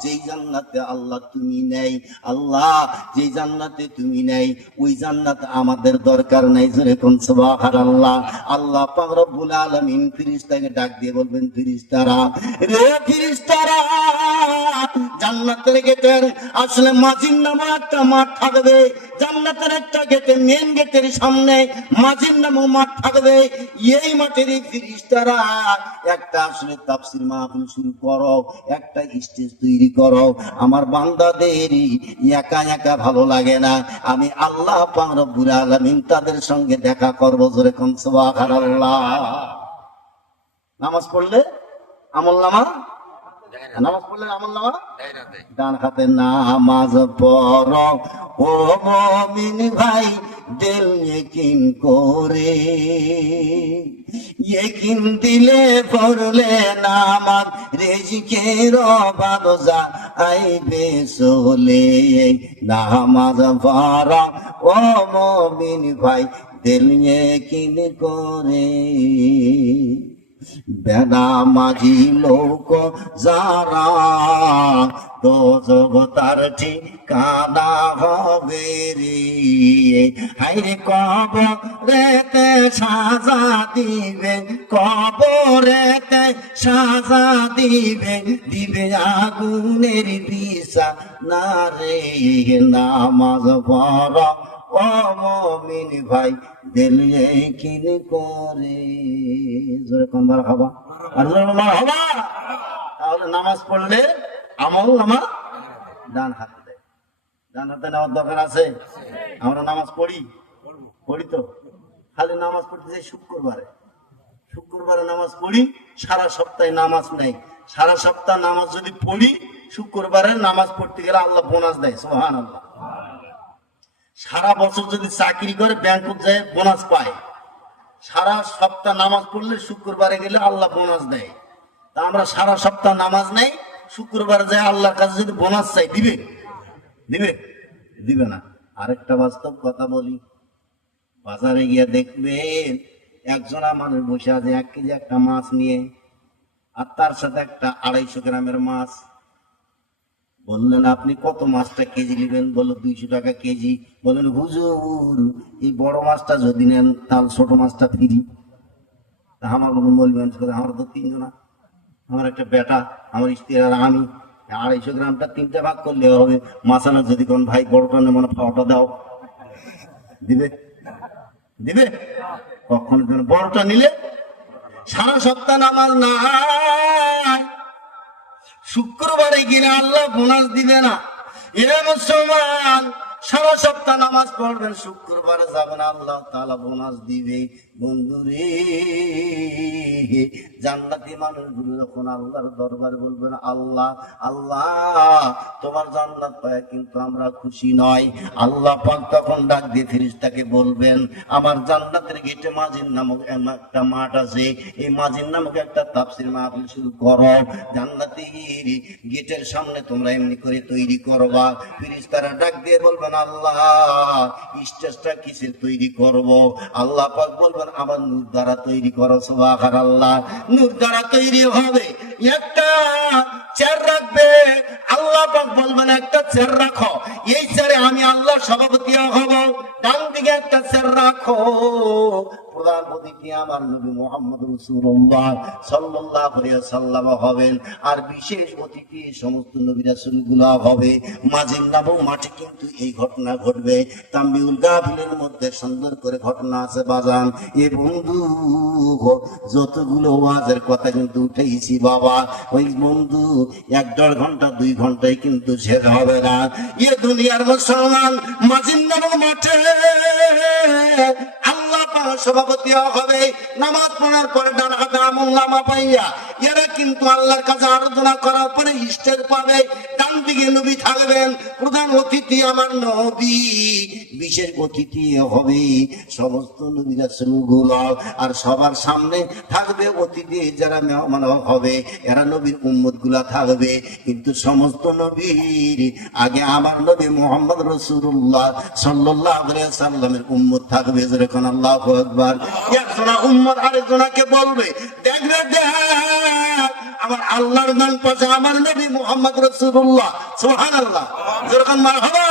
যেই জান্নাতে আল্লাহ তুমি নেই, আল্লাহ যেই জান্নাতে তুমি নেই ওই জান্নাত আমাদের দরকার নাই। জোরে কোন সুবহানাল্লাহ। আল্লাহ পাক রব্বুল আলামিন ফেরেশতাকে ডাক দিয়ে বলবেন, ফেরেশতারা রে ফেরেশতারা, জান্নাতের গেটের আসলে মাঝির নামে একটা মাঠ থাকবে। জান্নাতের একটা গেটে মেন গেটের সামনে মাঝির নামে মাঠ থাকবে। এই মাঠের ফেরেশতারা একটা আসলে তাফসীর মাহফিল শুরু করো, একটা স্টেজ তৈরি করো। আমার বান্দাদের একা একা ভালো লাগে না, আমি আল্লাহ পাক রব্বুল আলামিন তাদের সঙ্গে দেখা করবো। জোরে কোন সুবহানাল্লাহ। নামাজ পড়লে আমলনামা, নামাজ পড়লে আমলনামা ডান হাতে। নামাজ পড়ো ও মুমিন ভাই দিল ইকিন করে, ইকিন দিলে পড়লে নামাজ রিজকের অভাব যাইবে চলে। নামাজ পড়ো ও মুমিন ভাই দিল ইকিন করে। বেনামাজি লোক যারা দোজখ তার ঠিকানা হবে রে। হাইরে কবরেতে সাজা দিবে, কবরেতে সাজা দিবে, দিবে আগুনের বিছানা রে। নামাজ পড়ো ও মুমিন ভাই দিল ইকিন করে। জোরে কোন মারহাবা, আর জোরে মারহাবা। তাহলে নামাজ পড়লে আমলনামা ডান হাতে দেয়। ডান হাতে নেওয়ার দরকার আছে? আমরা নামাজ পড়ি, পড়ি তো। খালি নামাজ পড়তে যাই শুক্রবারে, শুক্রবারে নামাজ পড়ি, সারা সপ্তাহে নামাজ নেই। সারা সপ্তাহ নামাজ যদি পড়ি, শুক্রবারে নামাজ পড়তে গেলে আল্লাহ বোনাস দেয়। সুবহানাল্লাহ। সারা বছর যদি চাকরি করে ব্যাংকে যায় বোনাস পায়। সারা সপ্তাহ নামাজ পড়লে শুক্রবারে গেলে আল্লাহ বোনাস দেয়। তা আমরা সারা সপ্তাহ নামাজ নেই, শুক্রবারে যায় আল্লাহর কাছে যদি বোনাস চাই, দিবে? দিবে? দিবে না। আরেকটা বাস্তব কথা বলি, বাজারে গিয়ে দেখবেন একজনা মানুষ বসে আছে 1 কেজি একটা মাছ নিয়ে, আর তার সাথে একটা 250 গ্রামের মাছ। বললেন আপনি কত মাছটা কেজি নেবেন? বললো 200 টাকা কেজি। বললেন হুজুর এই বড় মাছটা যদি নেন তাহলে ছোট মাছটা ফ্রি। আমার মতন বলবেন, আমার তো 3 জনা, আমার একটা বেটা, আমার স্ত্রী আর আমি। 250 গ্রামটা 3টে ভাগ করলে হবে। মাছানা যদি কোন ভাই বড়টা নেই মনে পাওয়াটা দাও, দিবে? দিবে? কখনো বড়টা নিলে সারা সপ্তাহ নামাজ না, শুক্রবারে গিয়ে আল্লাহ বোনাস দিবে না। এ মুসলমান, সারা সপ্তাহ নামাজ পড়বেন, শুক্রবারে যাবেন আল্লাহ তাআলা বোনাস দিবে। বন্ধুরে, জান্নাতি মানুষগুলো যখন আল্লাহর দরবারে বলবেন, আল্লাহ আল্লাহ তোমার জান্নাত পায় কিন্তু আমরা খুশি নয়, আল্লাহ পাক তখন ডাক দিয়ে ফেরেশতাকে বলবেন, আমার জান্নাতের গেটে মাজিদ নামক একটা মাঠ আছে, এই মাজিদ নামক একটা তাফসীর মাহফিল শুরু করো। জান্নাতের গেটের সামনে তোমরা এমনি করে তৈরি করবা। ফেরেশতারা ডাক দিয়ে বলবেন, আল্লাহ স্টেজটা কিসের তৈরি করব? আল্লাহ পাক বলবেন, আমার নূর দ্বারা তৈরি করো। সুবহানাল্লাহ। নূর দ্বারা তৈরি হবে। একটা চেয়ার রাখবে, আল্লাহ পাক বলবেন একটা চেয়ার রাখো, এই চেয়ারে আমি আল্লাহ সভাপতি হব। ডান দিকে একটা চেয়ার রাখো, প্রধান অতিথি আমার নবী মুহাম্মদ রাসূলুল্লাহ সাল্লাল্লাহু আলাইহি ওয়াসাল্লাম হবেন, আর বিশেষ অতিথি সমস্ত নবী রাসূলগুলো হবে। মাঝির নামক মাঠে কিন্তু এই ঘটনা ঘটবে। তাম্বিউল গাফিলের মধ্যে সুন্দর করে ঘটনা আছে বাজান। এ বন্ধু, যতগুলো ওয়াজের কথা কিন্তু উঠেইছি বাবা, ওই বন্ধু 1-1.5 ঘন্টা 2 ঘন্টায় কিন্তু শেষ হবে না। এ দুনিয়ার মুসলমান মাঝির নামক মাঠে আল্লাহ পাক সভাপতি হবে, নামাজ পড়ার পরে ডান হাতে আমলনামা পাইয়া এরা কিন্তু আল্লাহর কাছে আরাধনা করার পরে ইষ্টের পাবে। ডান দিকে নবী থাকবেন, প্রধান অতিথি আমার নবী, বিশেষ অতিথি হবে সমস্ত নবী রাসূলগুলো, আর সবার সামনে থাকবে অতিথি যারা মেহমান হবে, এরা নবীর উম্মত গুলা থাকবে। কিন্তু সমস্ত নবীর আগে আমার নবী মুহাম্মদ রাসূলুল্লাহ সাল্লাল্লাহু আলাইহি সাল্লামের উম্মত থাকবে। যখন আল্লাহু আকবার, একজনা উম্মত আরেকজনাকে বলবে, দেখবে দেখ আমার আল্লাহর নাম পাশে আমার নবী মুহাম্মদ রাসূলুল্লাহ, সুবহানাল্লাহ, যখন মারহাবা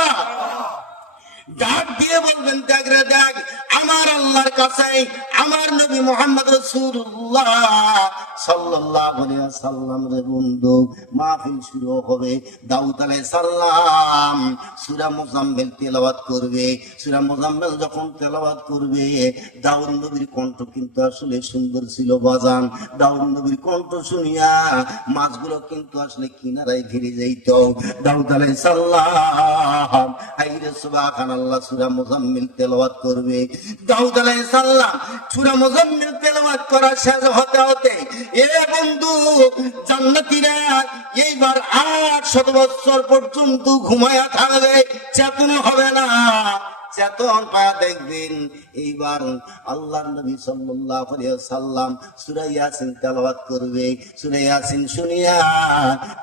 ডাক দিয়ে বলবেন, দেখ রে দেখ আমার আল্লাহর কাছে আমার নবী মুহাম্মদ রাসূলুল্লাহ সাল্লাল্লাহু আলাইহি ওয়াসাল্লাম রে বন্ধু। মাহফিল শুরু হবে, দাউদ আলাইহিস সালাম সূরা মুজাম্মিল তেলাওয়াত করবে। সূরা মুজাম্মিল যখন তেলাওয়াত করবে, দাউদ নবীর কণ্ঠ কিন্তু আসলে সুন্দর ছিল বাজান। দাউদ নবীর কণ্ঠ শুনিয়া মাছগুলো কিন্তু আসলে কিনারায় ঘিরে যাইত। দাউদ আলাইহিস সালাম আইরে সুবহানাল্লাহ সূরা মুজাম্মিল তেলাওয়াত করবে। দাউদ আলাইহিস সালাম সূরা মুজাম্মিল তেলাওয়াত করা শেষ হতে হতে এ বন্ধু জান্নাতীরা এইবার 800 বছর পর্যন্ত ঘুমায়া থাকবে, চেতনা হবে না। চেতন পায়া দেখবেন এইবার আল্লাহর নবী সাল্লাল্লাহু আলাইহি ওয়াসাল্লাম সূরা ইয়াসিন তেলাওয়াত করবে। সূরা ইয়াসিন শুনিয়া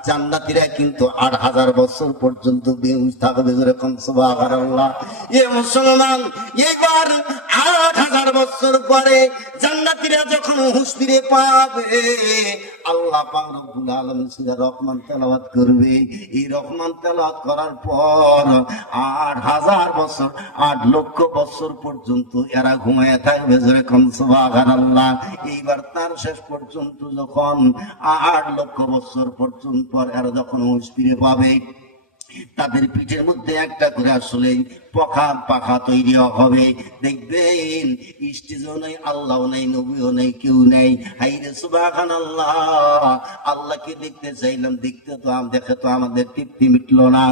জান্নাতীরা কিন্তু 8000 বছর পর্যন্ত বেহুশ থাকবে। যেরকম সুবহানাল্লাহ। এ মুসলমান, এইবার 8000 বছর পরে জান্নাতীরা যখন হুঁশ ফিরে পাবে, আল্লাহ পাক রব্বুল আলামিন সূরা রহমান তেলাওয়াত করবে। এই রহমান তেলাওয়াত করার পর 8000 বছর 8 লক্ষ বছর পর্যন্ত এরা ঘুমায় থাকবে। যেরকম সুবহানাল্লাহ। এইবার তার শেষ পর্যন্ত যখন 8 লক্ষ বছর পর্যন্ত পর এরা যখন হুঁশ ফিরে পাবে, তাদের পিঠের মধ্যে একটা করে আসলে পাখা তৈরি হবে। দেখবেন স্টেজও নেই, আল্লাহ নেই, নবীও নেই, কেউ নেই। হাইরে সুবহানাল্লাহ। আল্লাহকে দেখতে চাইলাম, দেখে তো আমাদের তৃপ্তি মিটলো না।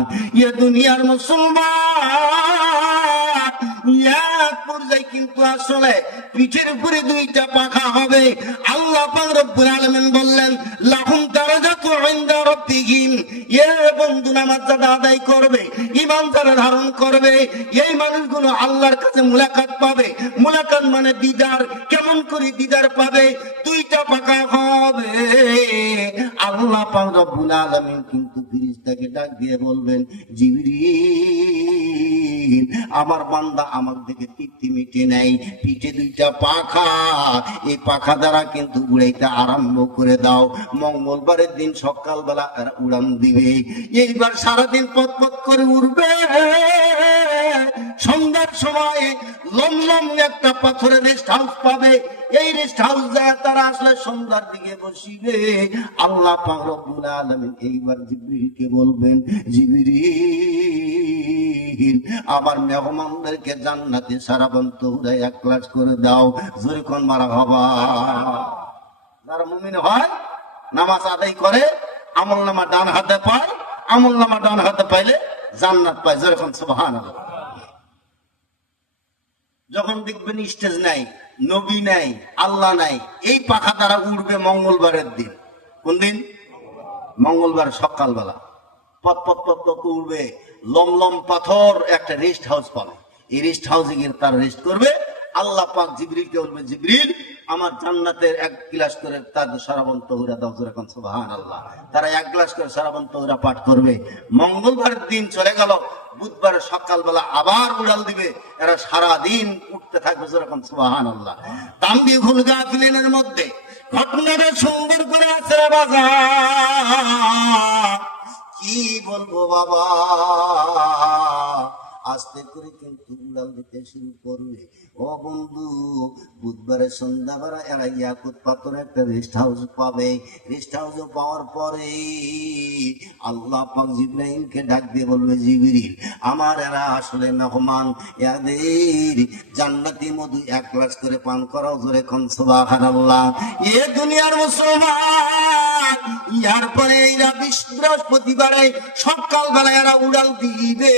এ দুনিয়ার মুসলমান, এক পর্যায়ে কিন্তু আসলে পিঠের উপরে 2টা পাখা হবে। আল্লাহ পাক রব্বুল আলামিন বললেন, লাহুম দারাজাতু ইনদা রাব্বিহিম। এ বন্ধু নামাজ যারা আদায় করবে, ঈমান যারা ধারণ করবে, এই মানুষগুলো আল্লাহর কাছে মুলাকাত পাবে। মুলাকাত মানে দিদার। কেমন করে দিদার পাবে? 2টা পাখা হবে। আল্লাহ পাক রব্বুল আলামিন কিন্তু ফেরেশতাকে ডাক দিয়ে বলবেন, জিবরিল, আমার বান্দা আমার দিকে তৃপ্তি মিটে নাই, পিঠে 2টা পাখা, এই পাখা দ্বারা কিন্তু উড়াইতে আরম্ভ করে দাও। মঙ্গলবারের দিন সকালবেলা উড়ান দিবে। এইবার সারাদিন পথ পথ করে উড়বে। সন্ধ্যার সময় লমলম একটা পাথরের রেস্ট হাউস পাবে। এই রেস্ট হাউস যায় তারা আসলে সন্ধ্যার দিকে বসিবে। আল্লাহ পাক রব্বুল আলামিন এইবার জিবরিলকে বলবেন, জিবরিল, আমার মেহমানদেরকে জান্নাতে সারাবন্ত উড়াই 1 ক্লাস করে দাও। যখন মারহাবা। যারা মুমিন হয়, নামাজ আদায় করে, আমলনামা ডান হাতে পায়, আমলনামা ডান হাতে পাইলে জান্নাত পায়। যখন সুবহানাল্লাহ। যখন দেখবেন স্টেজ নাই, নবী নাই, আল্লাহ নাই, এই পাখা দ্বারা উড়বে মঙ্গলবারের দিন। কোন দিন? মঙ্গলবার সকালবেলা পথ পথ পথ পথ উড়বে। লমলম পাথর একটা রেস্ট হাউস পাবে। এই রেস্ট হাউসে গিয়ে তারা রেস্ট করবে। আল্লাহ পাক জিবরিলকে বলবে, জিবরিল, আমার জান্নাতের 1 গ্লাস করে তার সারাবন তহুরা দাও। যখন সুবহানাল্লাহ। তারা 1 গ্লাস করে সারাবন তহুরা পাঠ করবে। মঙ্গলবার দিন চলে গেল, বুধবার সকালবেলা আবার উড়াল দিবে। এরা সারা দিন উঠতে থাকবে। যখন সুবহানাল্লাহ। তাম্বি হুল গাফিলিনের মধ্যে ঘটনাটা সুন্দর করে আছে রে বাজার। কি বলবো বাবা, আস্তে করে কিন্তু উড়াল দিতে শুরু করবে। ও বন্ধু, বুধবারের সন্ধ্যাবেলা এরা ইয়াকুত পাথর একটা রেস্ট হাউস পাবে। রেস্ট হাউস পাওয়ার পরে আল্লাহ পাক জিবরাইলকে ডাক দিয়ে বলবে, জিবরিল, আমার এরা আসলে মেহমান, এদের জান্নাতি মধু 1 গ্লাস করে পান করাও। জোরে কোন সুবহানাল্লাহ। এ দুনিয়ার মুসলমান, ইয়ার পরে এরা বৃহস্পতিবারে সকালবেলা এরা উড়াল দিবে।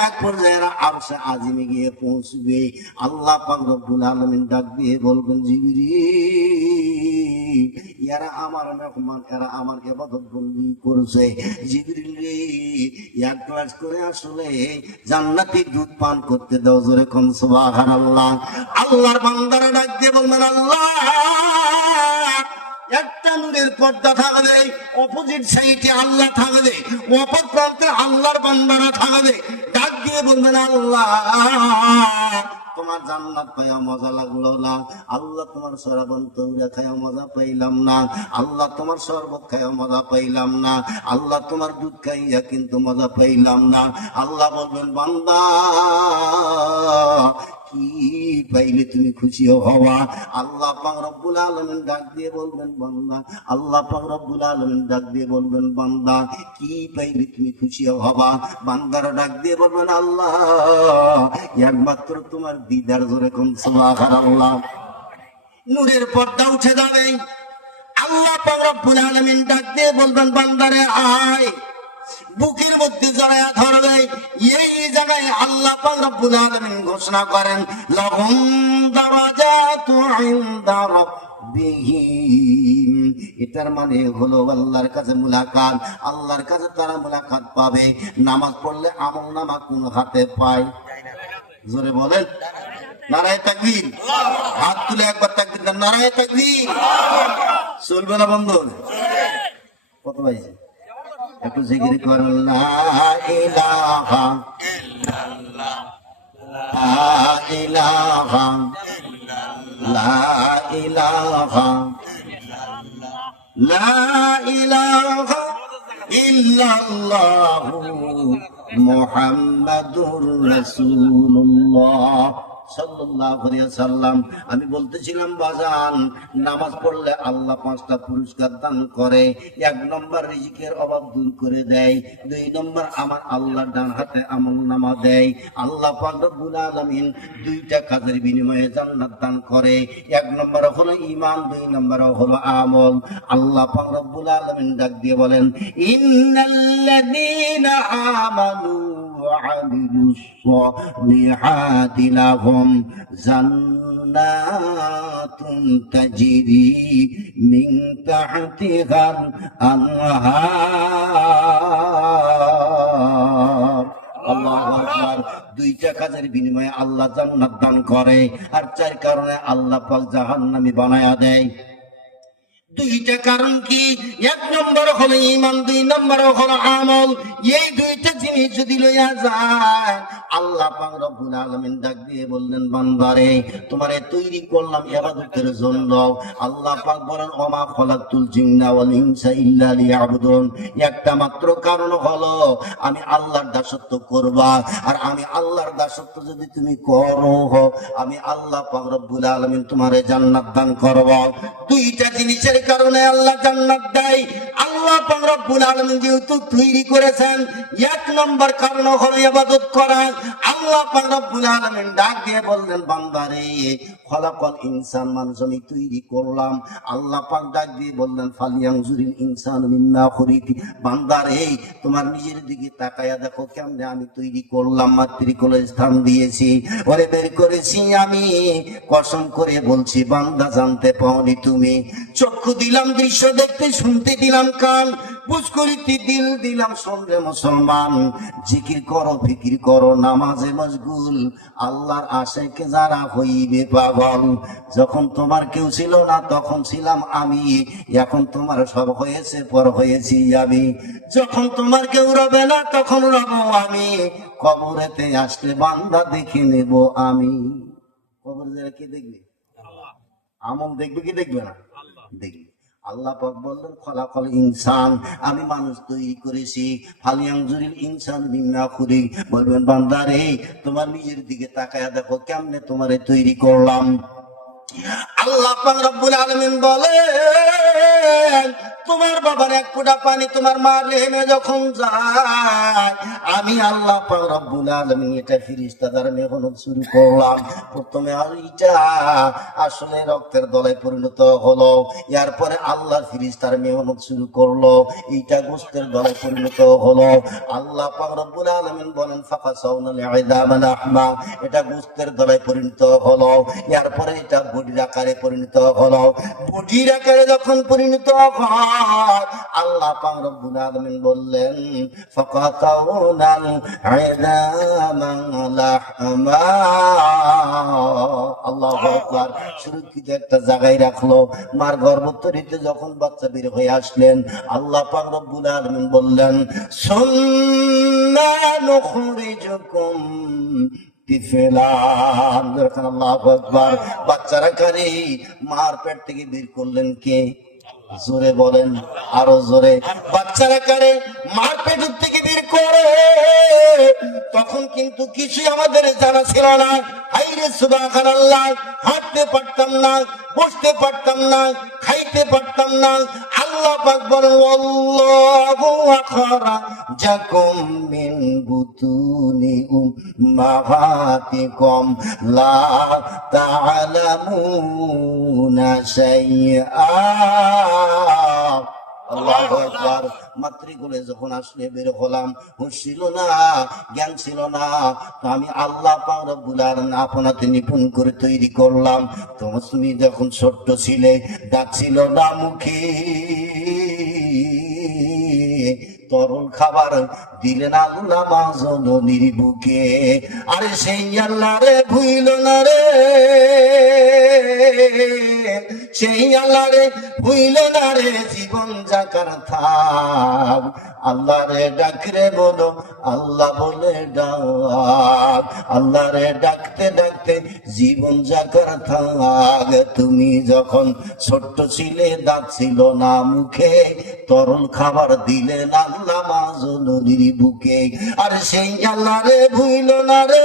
এক পর্যায়ে আরশে আজিমে গিয়ে পৌঁছবে। আল্লাহ পাক রব্বুল আলামিন ডাক দিয়ে বলবেন, জিবরিল, এরা আমার মেহমান, এরা আমার ইবাদত বন্দি করছে। জিবরিল রে, এক গ্লাস করে আসলে জান্নাতি দুধ পান করতে দাও। জোরে কোন সুবহানাল্লাহ। আল্লাহর বান্দারা ডাক দিয়ে বলবেন, আল্লাহ, একটা নূরের পর্দা থাকবে, অপোজিট সাইডে আল্লাহ থাকবে, অপর প্রান্তে আল্লাহর বান্দারা থাকবে। ডাক দিয়ে বলবেন, আল্লাহ, তোমার জান্নাত পাইয়া মজা লাগলো না। আল্লাহ, তোমার শরাবন তৈরা খাইয়া মজা পাইলাম না। আল্লাহ, তোমার শরবত খাইয়া মজা পাইলাম না। আল্লাহ, তোমার দুধ খাইয়া কিন্তু মজা পাইলাম না। আল্লাহ বলবেন, বান্দা, কি পাইলে তুমি খুশি হওয়া? আল্লাহ পাক রব্বুল আলামিন ডাক দিয়ে বলবেন, বান্দা, আল্লাহ পাক রব্বুল আলামিন ডাক দিয়ে বলবেন, বান্দা, কি পাইলে তুমি খুশি হওয়া? বান্দারা ডাক দিয়ে বলবেন, আল্লাহ, একমাত্র তোমার দিদার। জোরে কোন সুবহানাল্লাহ। নূরের পর্দা উঠে যাবে। আল্লাহ পাক রব্বুল আলামিন ডাক দিয়ে বলবেন, বান্দারে আয়। বুকের মধ্যে জড়ায়া ধরবে। এই জায়গায় আল্লাহ পাক রব্বুল আলামিন ঘোষণা করেন, লাহুম দারাজাতু ইনদা রাব্বিহিম। এটার মানে হলো আল্লাহর কাছে মুলাকাত। আল্লাহর কাছে তারা মুলাকাত পাবে। নামাজ পড়লে আমল নামা কোন হাতে পায়? জোরে বলেন, নারায়ে তাকবীর। হাত তুলে একবার তাকবীর দেন, নারায়ে তাকবীর। চলবে না বন্ধু? কত পাইছে? একটু জিকির করুন, লা ইলাহা ইল্লাল্লাহ, লা ইলাহা ইল্লাল্লাহ, লা ইলাহা ইল্লাল্লাহ, লা ইলাহা ইল্লাল্লাহ, মুহাম্মাদুর রাসূলুল্লাহ সাল্লাল্লাহু আলাইহি ওয়াসাল্লাম। আমি বলতেছিলাম, বাজান, নামাজ পড়লে আল্লাহ 5টা পুরস্কার দান করে। 1 নম্বর রিজিকের অভাব দূর করে দেয়। 2 নম্বর আমার আল্লাহ ডান হাতে আমলনামা দেয়। আল্লাহ পাক রব্বুল আলামিন 2টা কাজের বিনিময়ে জান্নাত দান করে। 1 নম্বর হলো ঈমান, 2 নম্বর হলো আমল। আল্লাহ পাক রব্বুল আলামিন ডাক দিয়ে বলেন, ইন্নাল্লাযীনা আমানু وعملوا الصالحات لهم جنات تجري من تحتها الأنهار। আল্লাহু আকবার। 2টা কাজের বিনিময়ে আল্লাহ জান্নাত দান করে, আর 4 কারণে আল্লাহ পাক জাহান্নামী বানায়া দেয়। 2টা কারণ কি? 1 নম্বর হলো ঈমান, 2 নম্বর হলো আমল। এই 2টা জিনিস যদি লইয়া যায়, আল্লাহ পাক রব্বুল আলামিন ডাক দিয়ে বললেন, বান্দারে, তোমারে তৈরি করলাম ইবাদতের জন্য। আল্লাহ পাক বলেন, ওমা খলাকতুল জিন্না ওয়াল ইনসা ইল্লা লিয়াবুদুন। একটা মাত্র কারণ হলো আমি আল্লাহর দাসত্ব করবা। আর আমি আল্লাহর দাসত্ব যদি তুমি করো, আমি আল্লাহ পাক রব্বুল আলামিন তোমারে জান্নাত দান করব। 2টা জিনিসের কারণে আল্লাহ জান্নাত দেয়। আল্লাহ পাক রব্বুল আলামিন যেহেতু তৈরি করেছেন, 1 নম্বর কারণ হলো ইবাদত করা। আল্লাহ পাক রব্বুল আলামিন ডাক দিয়ে বললেন, বান্দারে, খলাকাল ইনসান, মানুষ আমি তৈরি করলাম। আল্লাহ পাক ডাক দিয়ে বললেন, ফালিয়ানজুরিল ইনসানু মিম্মা খুলিকা। বান্দারে, তোমার নিজের দিকে তাকায়া দেখো কেমনে আমি তৈরি করলাম। মাতৃকুলে স্থান দিয়েছি, ওরে বের করেছি আমি। কসম করে বলছি, বান্দা, জানতে পাওনি তুমি। চক্ষু দিলাম দৃশ্য দেখতে, শুনতে দিলাম কান, বুঝ করিতে দিল দিলাম সন্ধ্যে। মুসলমান, জিকির করো, ফিকির করো, নামাজে মশগুল। আল্লাহর আশিকে যারা হইবে পাগল। যখন তোমার কেউ ছিল না, তখন ছিলাম আমি। এখন তোমার সব হয়েছে, পর হয়েছি আমি। যখন তোমার কেউ রবে না, তখন রব আমি। কবরেতে আসলে বান্দা দেখে নেব আমি। কবরে যারা কে দেখবে? আমল দেখবে কি দেখবে না? দেখবে। আল্লাহ পাক বললেন, খলাকাল ইনসান, আমি মানুষ তৈরি করেছি। ফালিয়ানজুরিল ইনসান মিম্মা খুলিকা। বলবেন, বান্দারে, তোমার নিজের দিকে তাকায়া দেখো কেমনে তোমারে তৈরি করলাম। আল্লাহ পাক রব্বুল আলামিন বলেন, তোমার বাবার এক ফোঁটা পানি তোমার মার রেহেমে যখন যায়, আমি আল্লাহ পাক রব্বুল আলামিন এটা ফেরেশতা দ্বারা মেহনত শুরু করলাম। প্রথমে এটা আসলে রক্তের দলায় পরিণত হলো, এরপরে আল্লাহ ফেরেশতার মেহনত শুরু করলো, এইটা গোশতের দলায় পরিণত হলো। আল্লাহ পাক রব্বুল আলামিন বলেন ফাকাসাউনাল ইদামা লাহমা, এটা গোশতের দলায় পরিণত হলো, এরপরে এটা বডির আকারে পরিণত হলো। বডির আকারে যখন পরিণত হয়, আল্লাহ পাক রব্বুল আলামিন বললেন ফাকাতাউনাল ইদামা লাহমা। আল্লাহু আকবার। সুরক্ষিত একটা জায়গায় রাখলো। মার গর্ভতরিতে যখন বাচ্চা বের হয়ে আসলেন, আল্লাহ পাক রব্বুল আলামিন বললেন সুম্মা নুখরিজুকুম তিফলান। আল্লাহু আকবার। বাচ্চারা কারে মার পেট থেকে বের করলেন কে? জোরে বলেন, আরো জোরে। বাচ্চারা কারে মার পেট থেকে বের করে, তখন কিন্তু কিছুই আমাদের জানা ছিল না। আইরে সুবহানাল্লাহ, হাঁটতে পারতাম না, বসতে পারতাম না, খাইতে পারতাম না। আল্লাহ পাক বলেন আল্লাহু আখরাজাকুম মিন বুতুনি উম্মাহাতিকুম লা তা'লামুনা শাইআ। আল্লাহু আকবার। মাতৃকুলে যখন আসলে বের হলাম, হুঁশ ছিল না, জ্ঞান ছিল না, তো আমি আল্লাহ পাক রব্বুল আলামিন আপনাকে নিপুণ করে তৈরি করলাম। তুমি যখন ছোট্ট ছিলে, দাঁত ছিল না মুখে, তরল খাবার দিলেন আল্লাহ মা জননীর বুকে। আরে সেই আল্লাহ রে ভুইল না রে, সেই আল্লাহ রে ভুইল না রে, জীবন যাকার থাক। আল্লাহ রে ডাকরে বলো, আল্লাহ বলে ডাক। আল্লাহ রে ডাকতে ডাকতে জীবন যাকার থাক। তুমি যখন ছোট্ট ছিলে, দাঁত ছিল না মুখে, তরল খাবার দিলেন আল্লাহ মা জননীর বুকে। আর সেই আল্লাহ রে ভুইল না রে,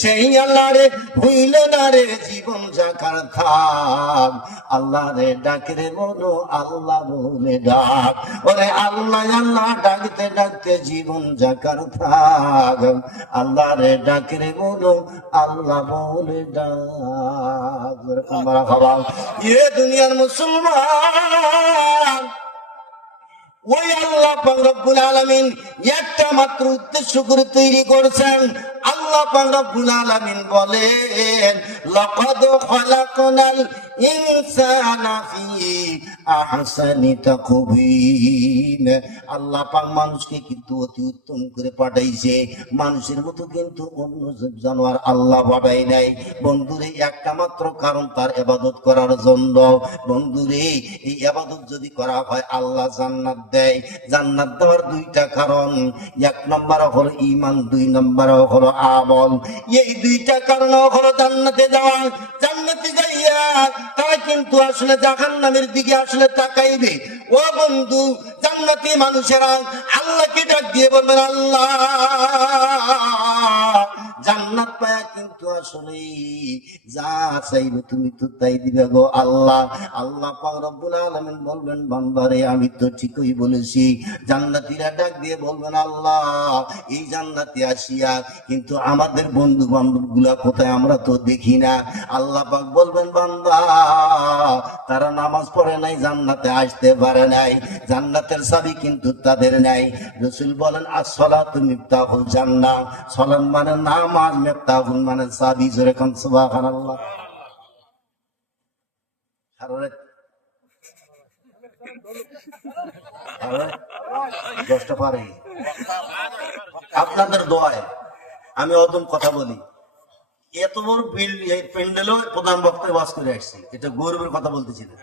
সেই আল্লাহ রে ভুইল না রে, জীবন যাকার থাক। আল্লাহ রে ডাকরে বলো, আল্লাহ বলে ডাক। ওরে আল্লাহ আল্লাহ ডাকতে ডাকতে জীবন যাকার থাক। আল্লাহ রে ডাকরে বলো, আল্লাহ বলে ডাক। এ দুনিয়ার মুসলমান, ওই আল্লাহ পাক রব্বুল আলামিন একটা মাত্র উদ্দেশ্য করে তৈরি করেছেন। আল্লাহ পাক রব্বুল আলামিন বলেন লাকাদ খালাকনাল ইনসানা ফি আহসানি তাকওয়িম। আল্লাহ পাক মানুষকে কিন্তু অতি উত্তম করে পাঠাইছে। মানুষের মতো কিন্তু অন্য জানোয়ার আল্লাহ পাঠাই নাই। বন্ধুরে একটা মাত্র কারণ তার ইবাদত করার জন্য। বন্ধুরে এই ইবাদত যদি করা হয়, আল্লাহ জান্নাত দেয়। জান্নাত দেওয়ার দুইটা কারণ, এক নম্বর হলো ঈমান, দুই নম্বর হলো আমল। এই দুইটা কারণ হলো জান্নাতে যাওয়া। জান্নাতে যাইয়া তারা কিন্তু আসলে জাহান্নামের দিকে আসলে তাকাইবে। ও বন্ধু, জান্নাতি মানুষেরা আল্লাহকে ডাক দিয়ে বলবেন আল্লাহ। জান্নাত পায়া কিন্তু আসলে যা চাইবে তুমি তো তাই দিবে গো আল্লাহ। আল্লাহ পাক রব্বুল আলামিন বলবেন বান্দারে আমি তো ঠিকই বলেছি। জান্নাতীরা ডাক দিয়ে বলবেন আল্লাহ, এই জান্নাতে আসিয়া কিন্তু আমাদের বন্ধু বান্ধব গুলা কোথায়, আমরা তো দেখি না। আল্লাহ পাক বলবেন বান্দা, তারা নামাজ পড়ে নাই, জান্নাতে আসতে পারে নাই। জান্নাতের চাবি কিন্তু তাদের নাই। রাসূল বলেন as-সালাতু মিফতাহুল জান্নাহ। সালাত মানে নামাজ, মিফতাহুল মানে চাবি। জোরে কোন সুবহানাল্লাহ। আপনাদের দোয়ায় আমি অদম কথা বলি। এত বড় প্যান্ডেলও প্রধান বক্তায় ওয়াজ করে আসছি। এটা গৌরবের কথা বলতেছি না।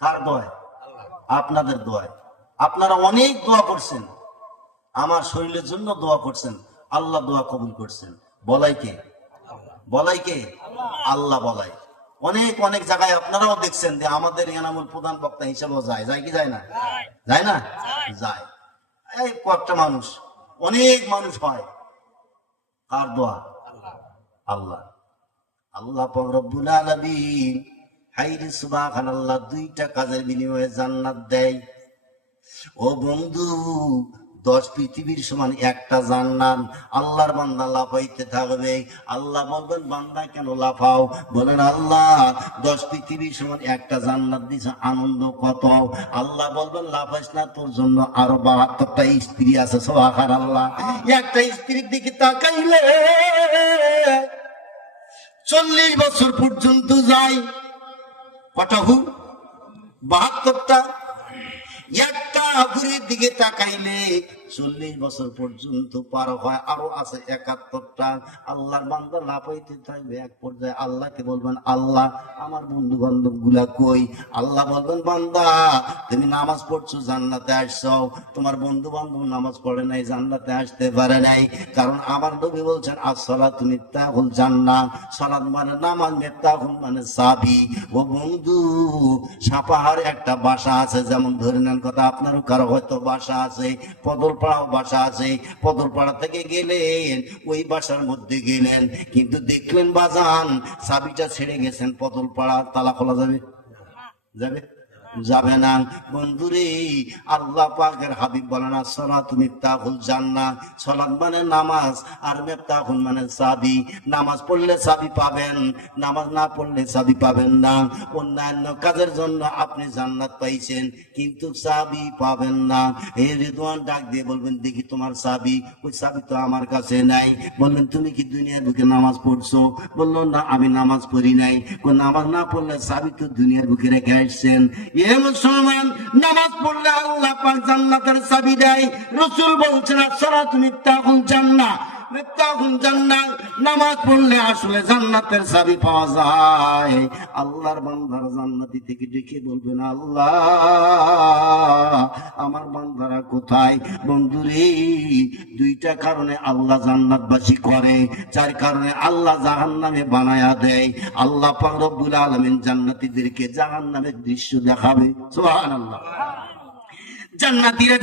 কার দোয়ায়? আপনাদের দোয়ায়। আপনারা অনেক দোয়া করছেন, আমার শরীরের জন্য দোয়া করছেন, আল্লাহ দোয়া কবুল করছেন। বলাই কে? বলাই কে? আল্লাহ বলাই। অনেক অনেক জায়গায় আপনারাও দেখছেন যে আমাদের এনামুল প্রধান বক্তা হিসেবেও যায়, যায় কি যায় না? যায় না? যায়। এই কয়েকটা মানুষ, অনেক মানুষ হয়। কার দোয়া? আল্লাহ। আল্লাহ পাক রব্বুল আলামিন হাইরে সুবহানাল্লাহ দুইটা কাজের বিনিময়ে জান্নাত দেয়। ও বন্ধু, 10 পৃথিবীর সমান একটা জান্নাত। আল্লাহর বান্দা লাফাইতে থাকবে, আল্লাহ বলবেন বান্দা কেন লাফাও? বলেন আল্লাহ 10 পৃথিবীর সমান একটা জান্নাত দিছে, আনন্দ কত? আল্লাহ বলবেন লাফাইস না, তোর জন্য আরো 72টা স্ত্রী আছে। সুবহানাল্লাহ। একটা স্ত্রীর দিকে তাকাইলে 40 বছর পর্যন্ত যায়। কটা হু? 72টা। একটা ঘুরের দিকে তাকাইলে 40 বছর পর্যন্ত পার হয়, আরো আছে 71টা। আল্লাহর বান্দা লাফাইতে থাকবে, এক পর্যায়ে আল্লাহকে বলবেন আল্লাহ আমার বন্ধু বান্ধব গুলা কই? আল্লাহ বলবেন বান্দা তুমি নামাজ পড়ছো, জান্নাতে আসছো, তোমার বন্ধু বান্ধব নামাজ পড়ে নাই, জান্নাতে আসতে পারে নাই। কারণ আমার নবী বলছেন আসসালাতু মিফতাহুল জান্নাহ, সালাত মানে নামাজ, মিফতাহুল মানে চাবি। ও বন্ধু, সাপাহারে একটা বাসা আছে, যেমন ধরে নেন কথা আপনারও কারো হয়তো বাসা আছে, পদলপাড়াও বাসা আছে। পদলপাড়া থেকে গেলেন, ওই বাসার মধ্যে গেলেন, কিন্তু দেখলেন বাজান চাবিটা ছেড়ে গেছেন, পদলপাড়া তালা খোলা যাবে? যাবে? যাবে না। বন্ধুরে, আল্লাহ পাকের হাবিব বলেন আসসালাতু মিফতাহুল জান্নাহ, সালাত মানে নামাজ, আর মিফতাহুল মানে চাবি। নামাজ পড়লে চাবি পাবেন, নামাজ না পড়লে চাবি পাবেন না। অন্যান্য কাজের জন্য আপনি জান্নাত পাইছেন, কিন্তু চাবি পাবেন না। এই রিদওয়ান ডাক দিয়ে বলবেন দেখি তোমার চাবি? ওই চাবি তো আমার কাছে নাই। বললেন তুমি কি দুনিয়ার বুকে নামাজ পড়ছো? বললো না আমি নামাজ পড়ি নাই। নামাজ না পড়লে চাবি তো দুনিয়ার বুকে রেখে আসছেন। এ মুসলমান, নামাজ পড়লে আল্লাহ পাক জান্নাতের চাবি দেয়। রাসূল বলছেন আসসালাতু মিফতাহুল জান্নাহ, মিফতাহুল জান্নাহ, নামাজ পড়লে আসলে জান্নাতের চাবি পাওয়া যায়। আল্লাহর বান্দার জান্নাতি থেকে ডেকে বলবেন আল্লাহ আমার বান্দারা কোথায়? বন্ধুরে, 2টা কারণে আল্লাহ জান্নাতবাসী করে, 4 কারণে আল্লাহ জাহান্নামে বানায়া দেয়। আল্লাহ পাক রব্বুল আলামিন জান্নাতীদেরকে জাহান্নামের দৃশ্য দেখাবে। সুবহানাল্লাহ। জান্নাতীরা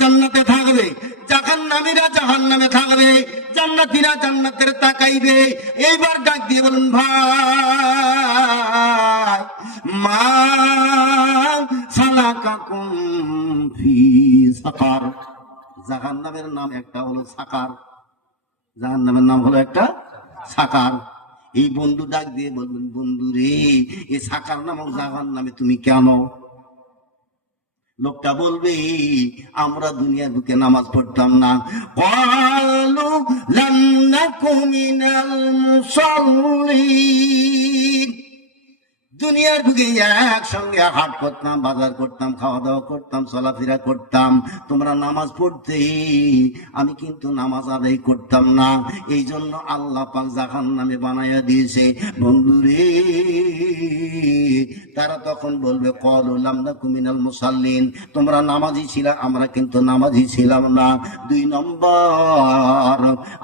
জান্নাতে থাকবে, জাহান্নামীরা জাহান্নামে থাকবে। জান্নাতীরা জান্নাতের তাকাইবে। এইবার ডাক দিয়ে বলুন ভাই মা সালাকাকুম ফি সাকার। জাহান্নামের নাম একটা হলো সাকার, জাহান্নামের নাম হলো একটা সাকার। এই বন্ধু ডাক দিয়ে বলবেন বন্ধু রে, এই সাকার নামক জাহান্নামে তুমি কেন? লোকটা বলবে আমরা দুনিয়ার বুকে নামাজ পড়তাম না। ক্বালু লাম নাকু মিনাল মুসাল্লিন। দুনিয়ার বুকে একসঙ্গে হাট করতাম, বাজার করতাম, খাওয়া দাওয়া করতাম, চলাফেরা করতাম, তোমরা নামাজ পড়তে, আমি কিন্তু নামাজ আদায় করতাম না। এই জন্য আল্লাহ পাক জাহান্নামে বানাইয়া দিয়েছে। বন্ধুরে, তারা তখন বলবে ক্বালু লাম নাকু মিনাল মুসাল্লিন, তোমরা নামাজি ছিলা, আমরা কিন্তু নামাজি ছিলাম না। 2 নম্বর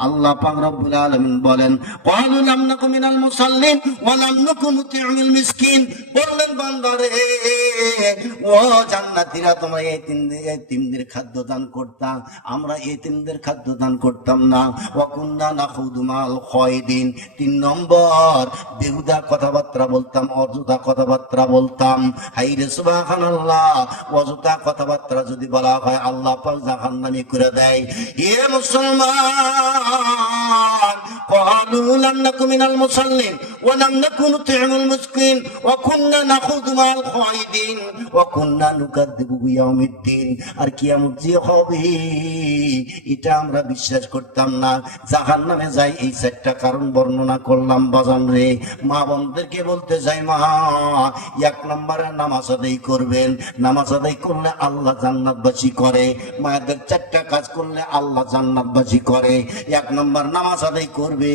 আল্লাহ পাক রব্বুল আলামিন বলেন ক্বালু লাম নাকু মিনাল মুসাল্লিন ওয়া লাম নাকু নুতিউল মিসকিন। বললেন বান্দারে, ও জান্নাতীরা তোমরা এতিমদের খাদ্য দান করতাম, আমরা এতিমদের খাদ্য দান করতাম না। ওয়া কুননা নাখুদু মাল খায়দিন। 3 নম্বর বেহুদা কথাবার্তা বলতাম, অযথা কথাবার্তা বলতাম। হাইরে সুবহানাল্লাহ, অযথা কথাবার্তা যদি বলা হয় আল্লাহ পাক জাহান্নামে করে দেয়। এ মুসলমান, ক্বালু লাম নাকু মিনাল মুসাল্লিন ওয়া লাম নাকু নুতিউল মিসকিন ওয়া কুননা নাখুদু মাল খায়দিন ওয়া কুননা নুকাযযিবু বিয়াউমিদ্দিন। আর কিয়ামত যে হবে এটা আমরা বিশ্বাস করতাম না। জাহান্নামে যাই এই 4টা কারণ বর্ণনা করলাম বাজান রে। মা বোনদেরকে বলতে চাই মা, 1 নম্বরে নামাজ আদায় করবেন, নামাজ আদায় করলে আল্লাহ জান্নাতবাসী করে। মায়েদের 4টা কাজ করলে আল্লাহ জান্নাতবাসী করে। 1 নম্বর নামাজ আদায় করবে,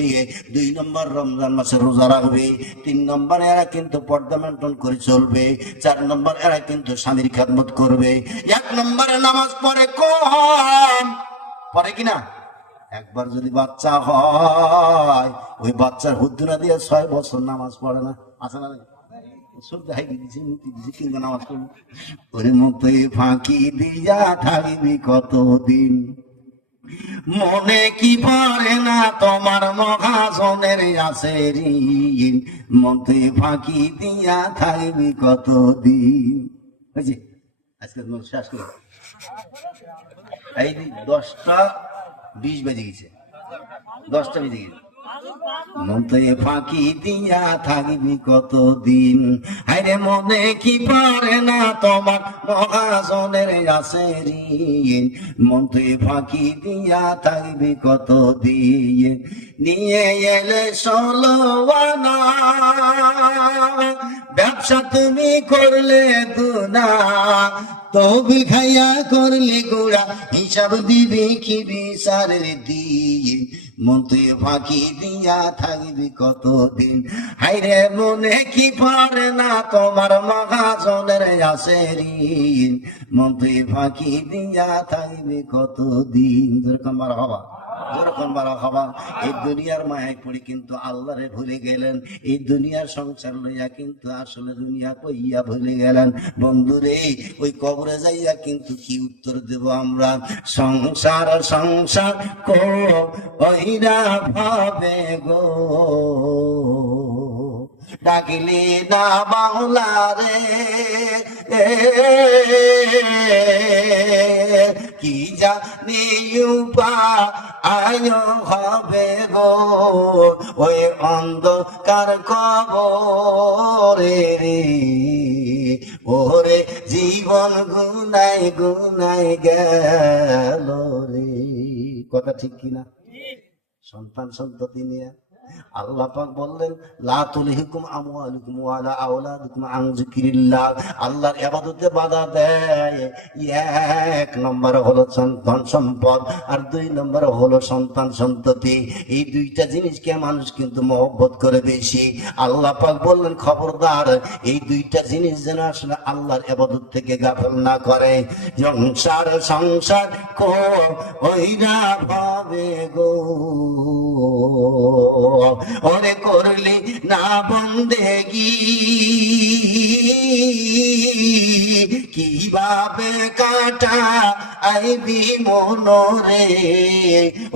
2 নম্বর রমজান মাসে রোজা রাখবে, 3 নম্বর এরা কিন্তু পর্দা মেনটেন করে চলবে, 4 নম্বর এরা কিন্তু স্বামীর খেদমত করবে। 1 নম্বরে নামাজ পড়ে কম, পড়ে কিনা? একবার যদি বাচ্চা হয়, ওই বাচ্চার হুদ্দুনা দিয়ে 6 বছর নামাজ পড়ে না। আছে না? নামাজ পড়বে ওর মতো ফাঁকি দিয়া থাকবি কতদিন। মনে কি পারে না তোমার মহাজনের আছে ঋণ, মতে ফাঁকি দিয়া থাকবি কতদিন। বুঝছি আজকে শেষ করে এই 10টা 20 বেজে গেছে, 10টা বেজে গেছে। মতে ফাঁকি দিয়া থাকবি কতদিন, হায়রে মনে কি পারে না তোমার মহাজনের আছে ঋণ, মতে ফাঁকি দিয়া থাকবি কতদিন। নিয়ে এলে 16 আনা, ব্যবসা তুমি করলে দুনা, তহবিল খাইয়া করলে গোড়া, হিসাব দিবি কি বিচারের দিন, মতে ফাঁকি দিয়া থাকবি কতদিন। হায়রে মনে কি পারে না তোমার মহাজনের আছে ঋণ, মতে ফাঁকি দিয়া থাকবি কতদিন। যেরকম বার হবা, যেরকম বার হবা। এই দুনিয়ার মায়ায় পড়ে কিন্তু আল্লাহরে ভুলে গেলেন, এই দুনিয়ার সংসার লইয়া কিন্তু আসলে দুনিয়া কইয়া ভুলে গেলেন। বন্ধুরে ওই কবরে যাইয়া কিন্তু কি উত্তর দেব আমরা? সংসার সংসার কইরা ভাবে গো, ডাকিলে না বাংলা রে, কি জানি উপায় হবে গো, ওই অন্ধকার কবরে রে, ওরে জীবন গুনাই গুনাই গেল রে। কথা ঠিক কিনা? সন্তান সন্ততি নিয়ে আল্লাহ পাক বললেন, লা তুলহিকুম আমওয়ালুকুম ওয়ালা আওলাদুকুম আন যিকরিল্লাহ। আল্লাহর ইবাদতে বাধা দেয়, 1 নম্বর হলো ধন সম্পদ, আর 2 নম্বর হলো সন্তান সন্ততি। এই 2টা জিনিসকে মানুষ কিন্তু মহব্বত করে বেশি। আল্লাহ পাক বললেন, খবরদার এই 2টা জিনিস যেন আসলে আল্লাহর ইবাদত থেকে গাফেল না করে। সংসার সংসার কইরা ভাবে গো, ওরে করলি না বন্দেগি, কিভাবে কাটা আইবি মনরে,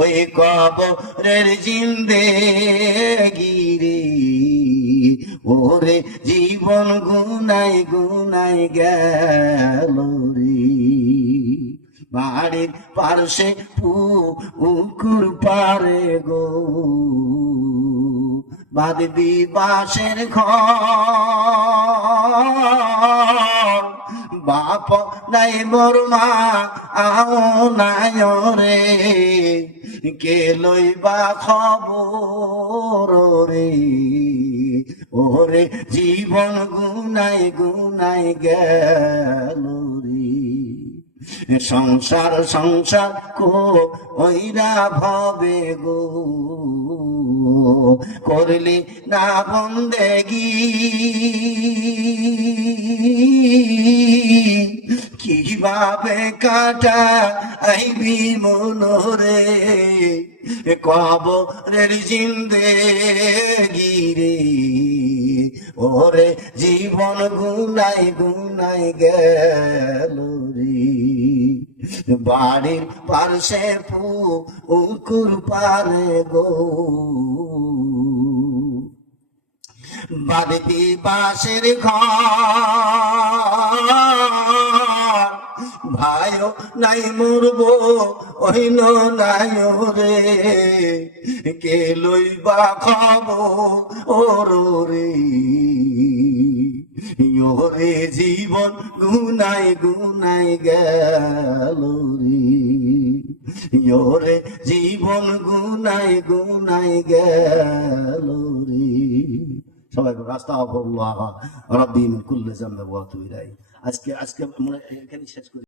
ওই কবরের জিন্দেগি রে, ওরে জীবন গুনাই গুনাই গেল রে। বাড়ির পার্শ্বে পুকুর পারে গো, বাঁধবি বাঁশের ঘর, বাপ নাই মোর মা আও নাই রে, কে লইবা খবর রে, ওরে জীবন গুনাই গুনাই গেল রে। সংসার সংসার কইরা ভাবে গো, করলি না বন্দেগি, কিভাবে কাটা আইবি মনরে, কবরের জিন্দেগি রে, ওরে জীবন গুনাই গুনাই গেল রে। বাড়ির পার্শ্বে পুকুর পারে গো, বাড়িতে বাঁশের ঘর, ভাইও নাই মরবো হইল নাই রে, কে লইবা খবর রে, ওরে জীবন গুনাই গুনাই গেল রে, ওরে জীবন গুনাই গুনাই গেল রে। সবাই আস্তাগফিরুল্লাহ রাব্বি মিন কুল্লি যামবিন ওয়া আতুবু ইলাইহি। আজকে আমরা এখানে শেষ করি।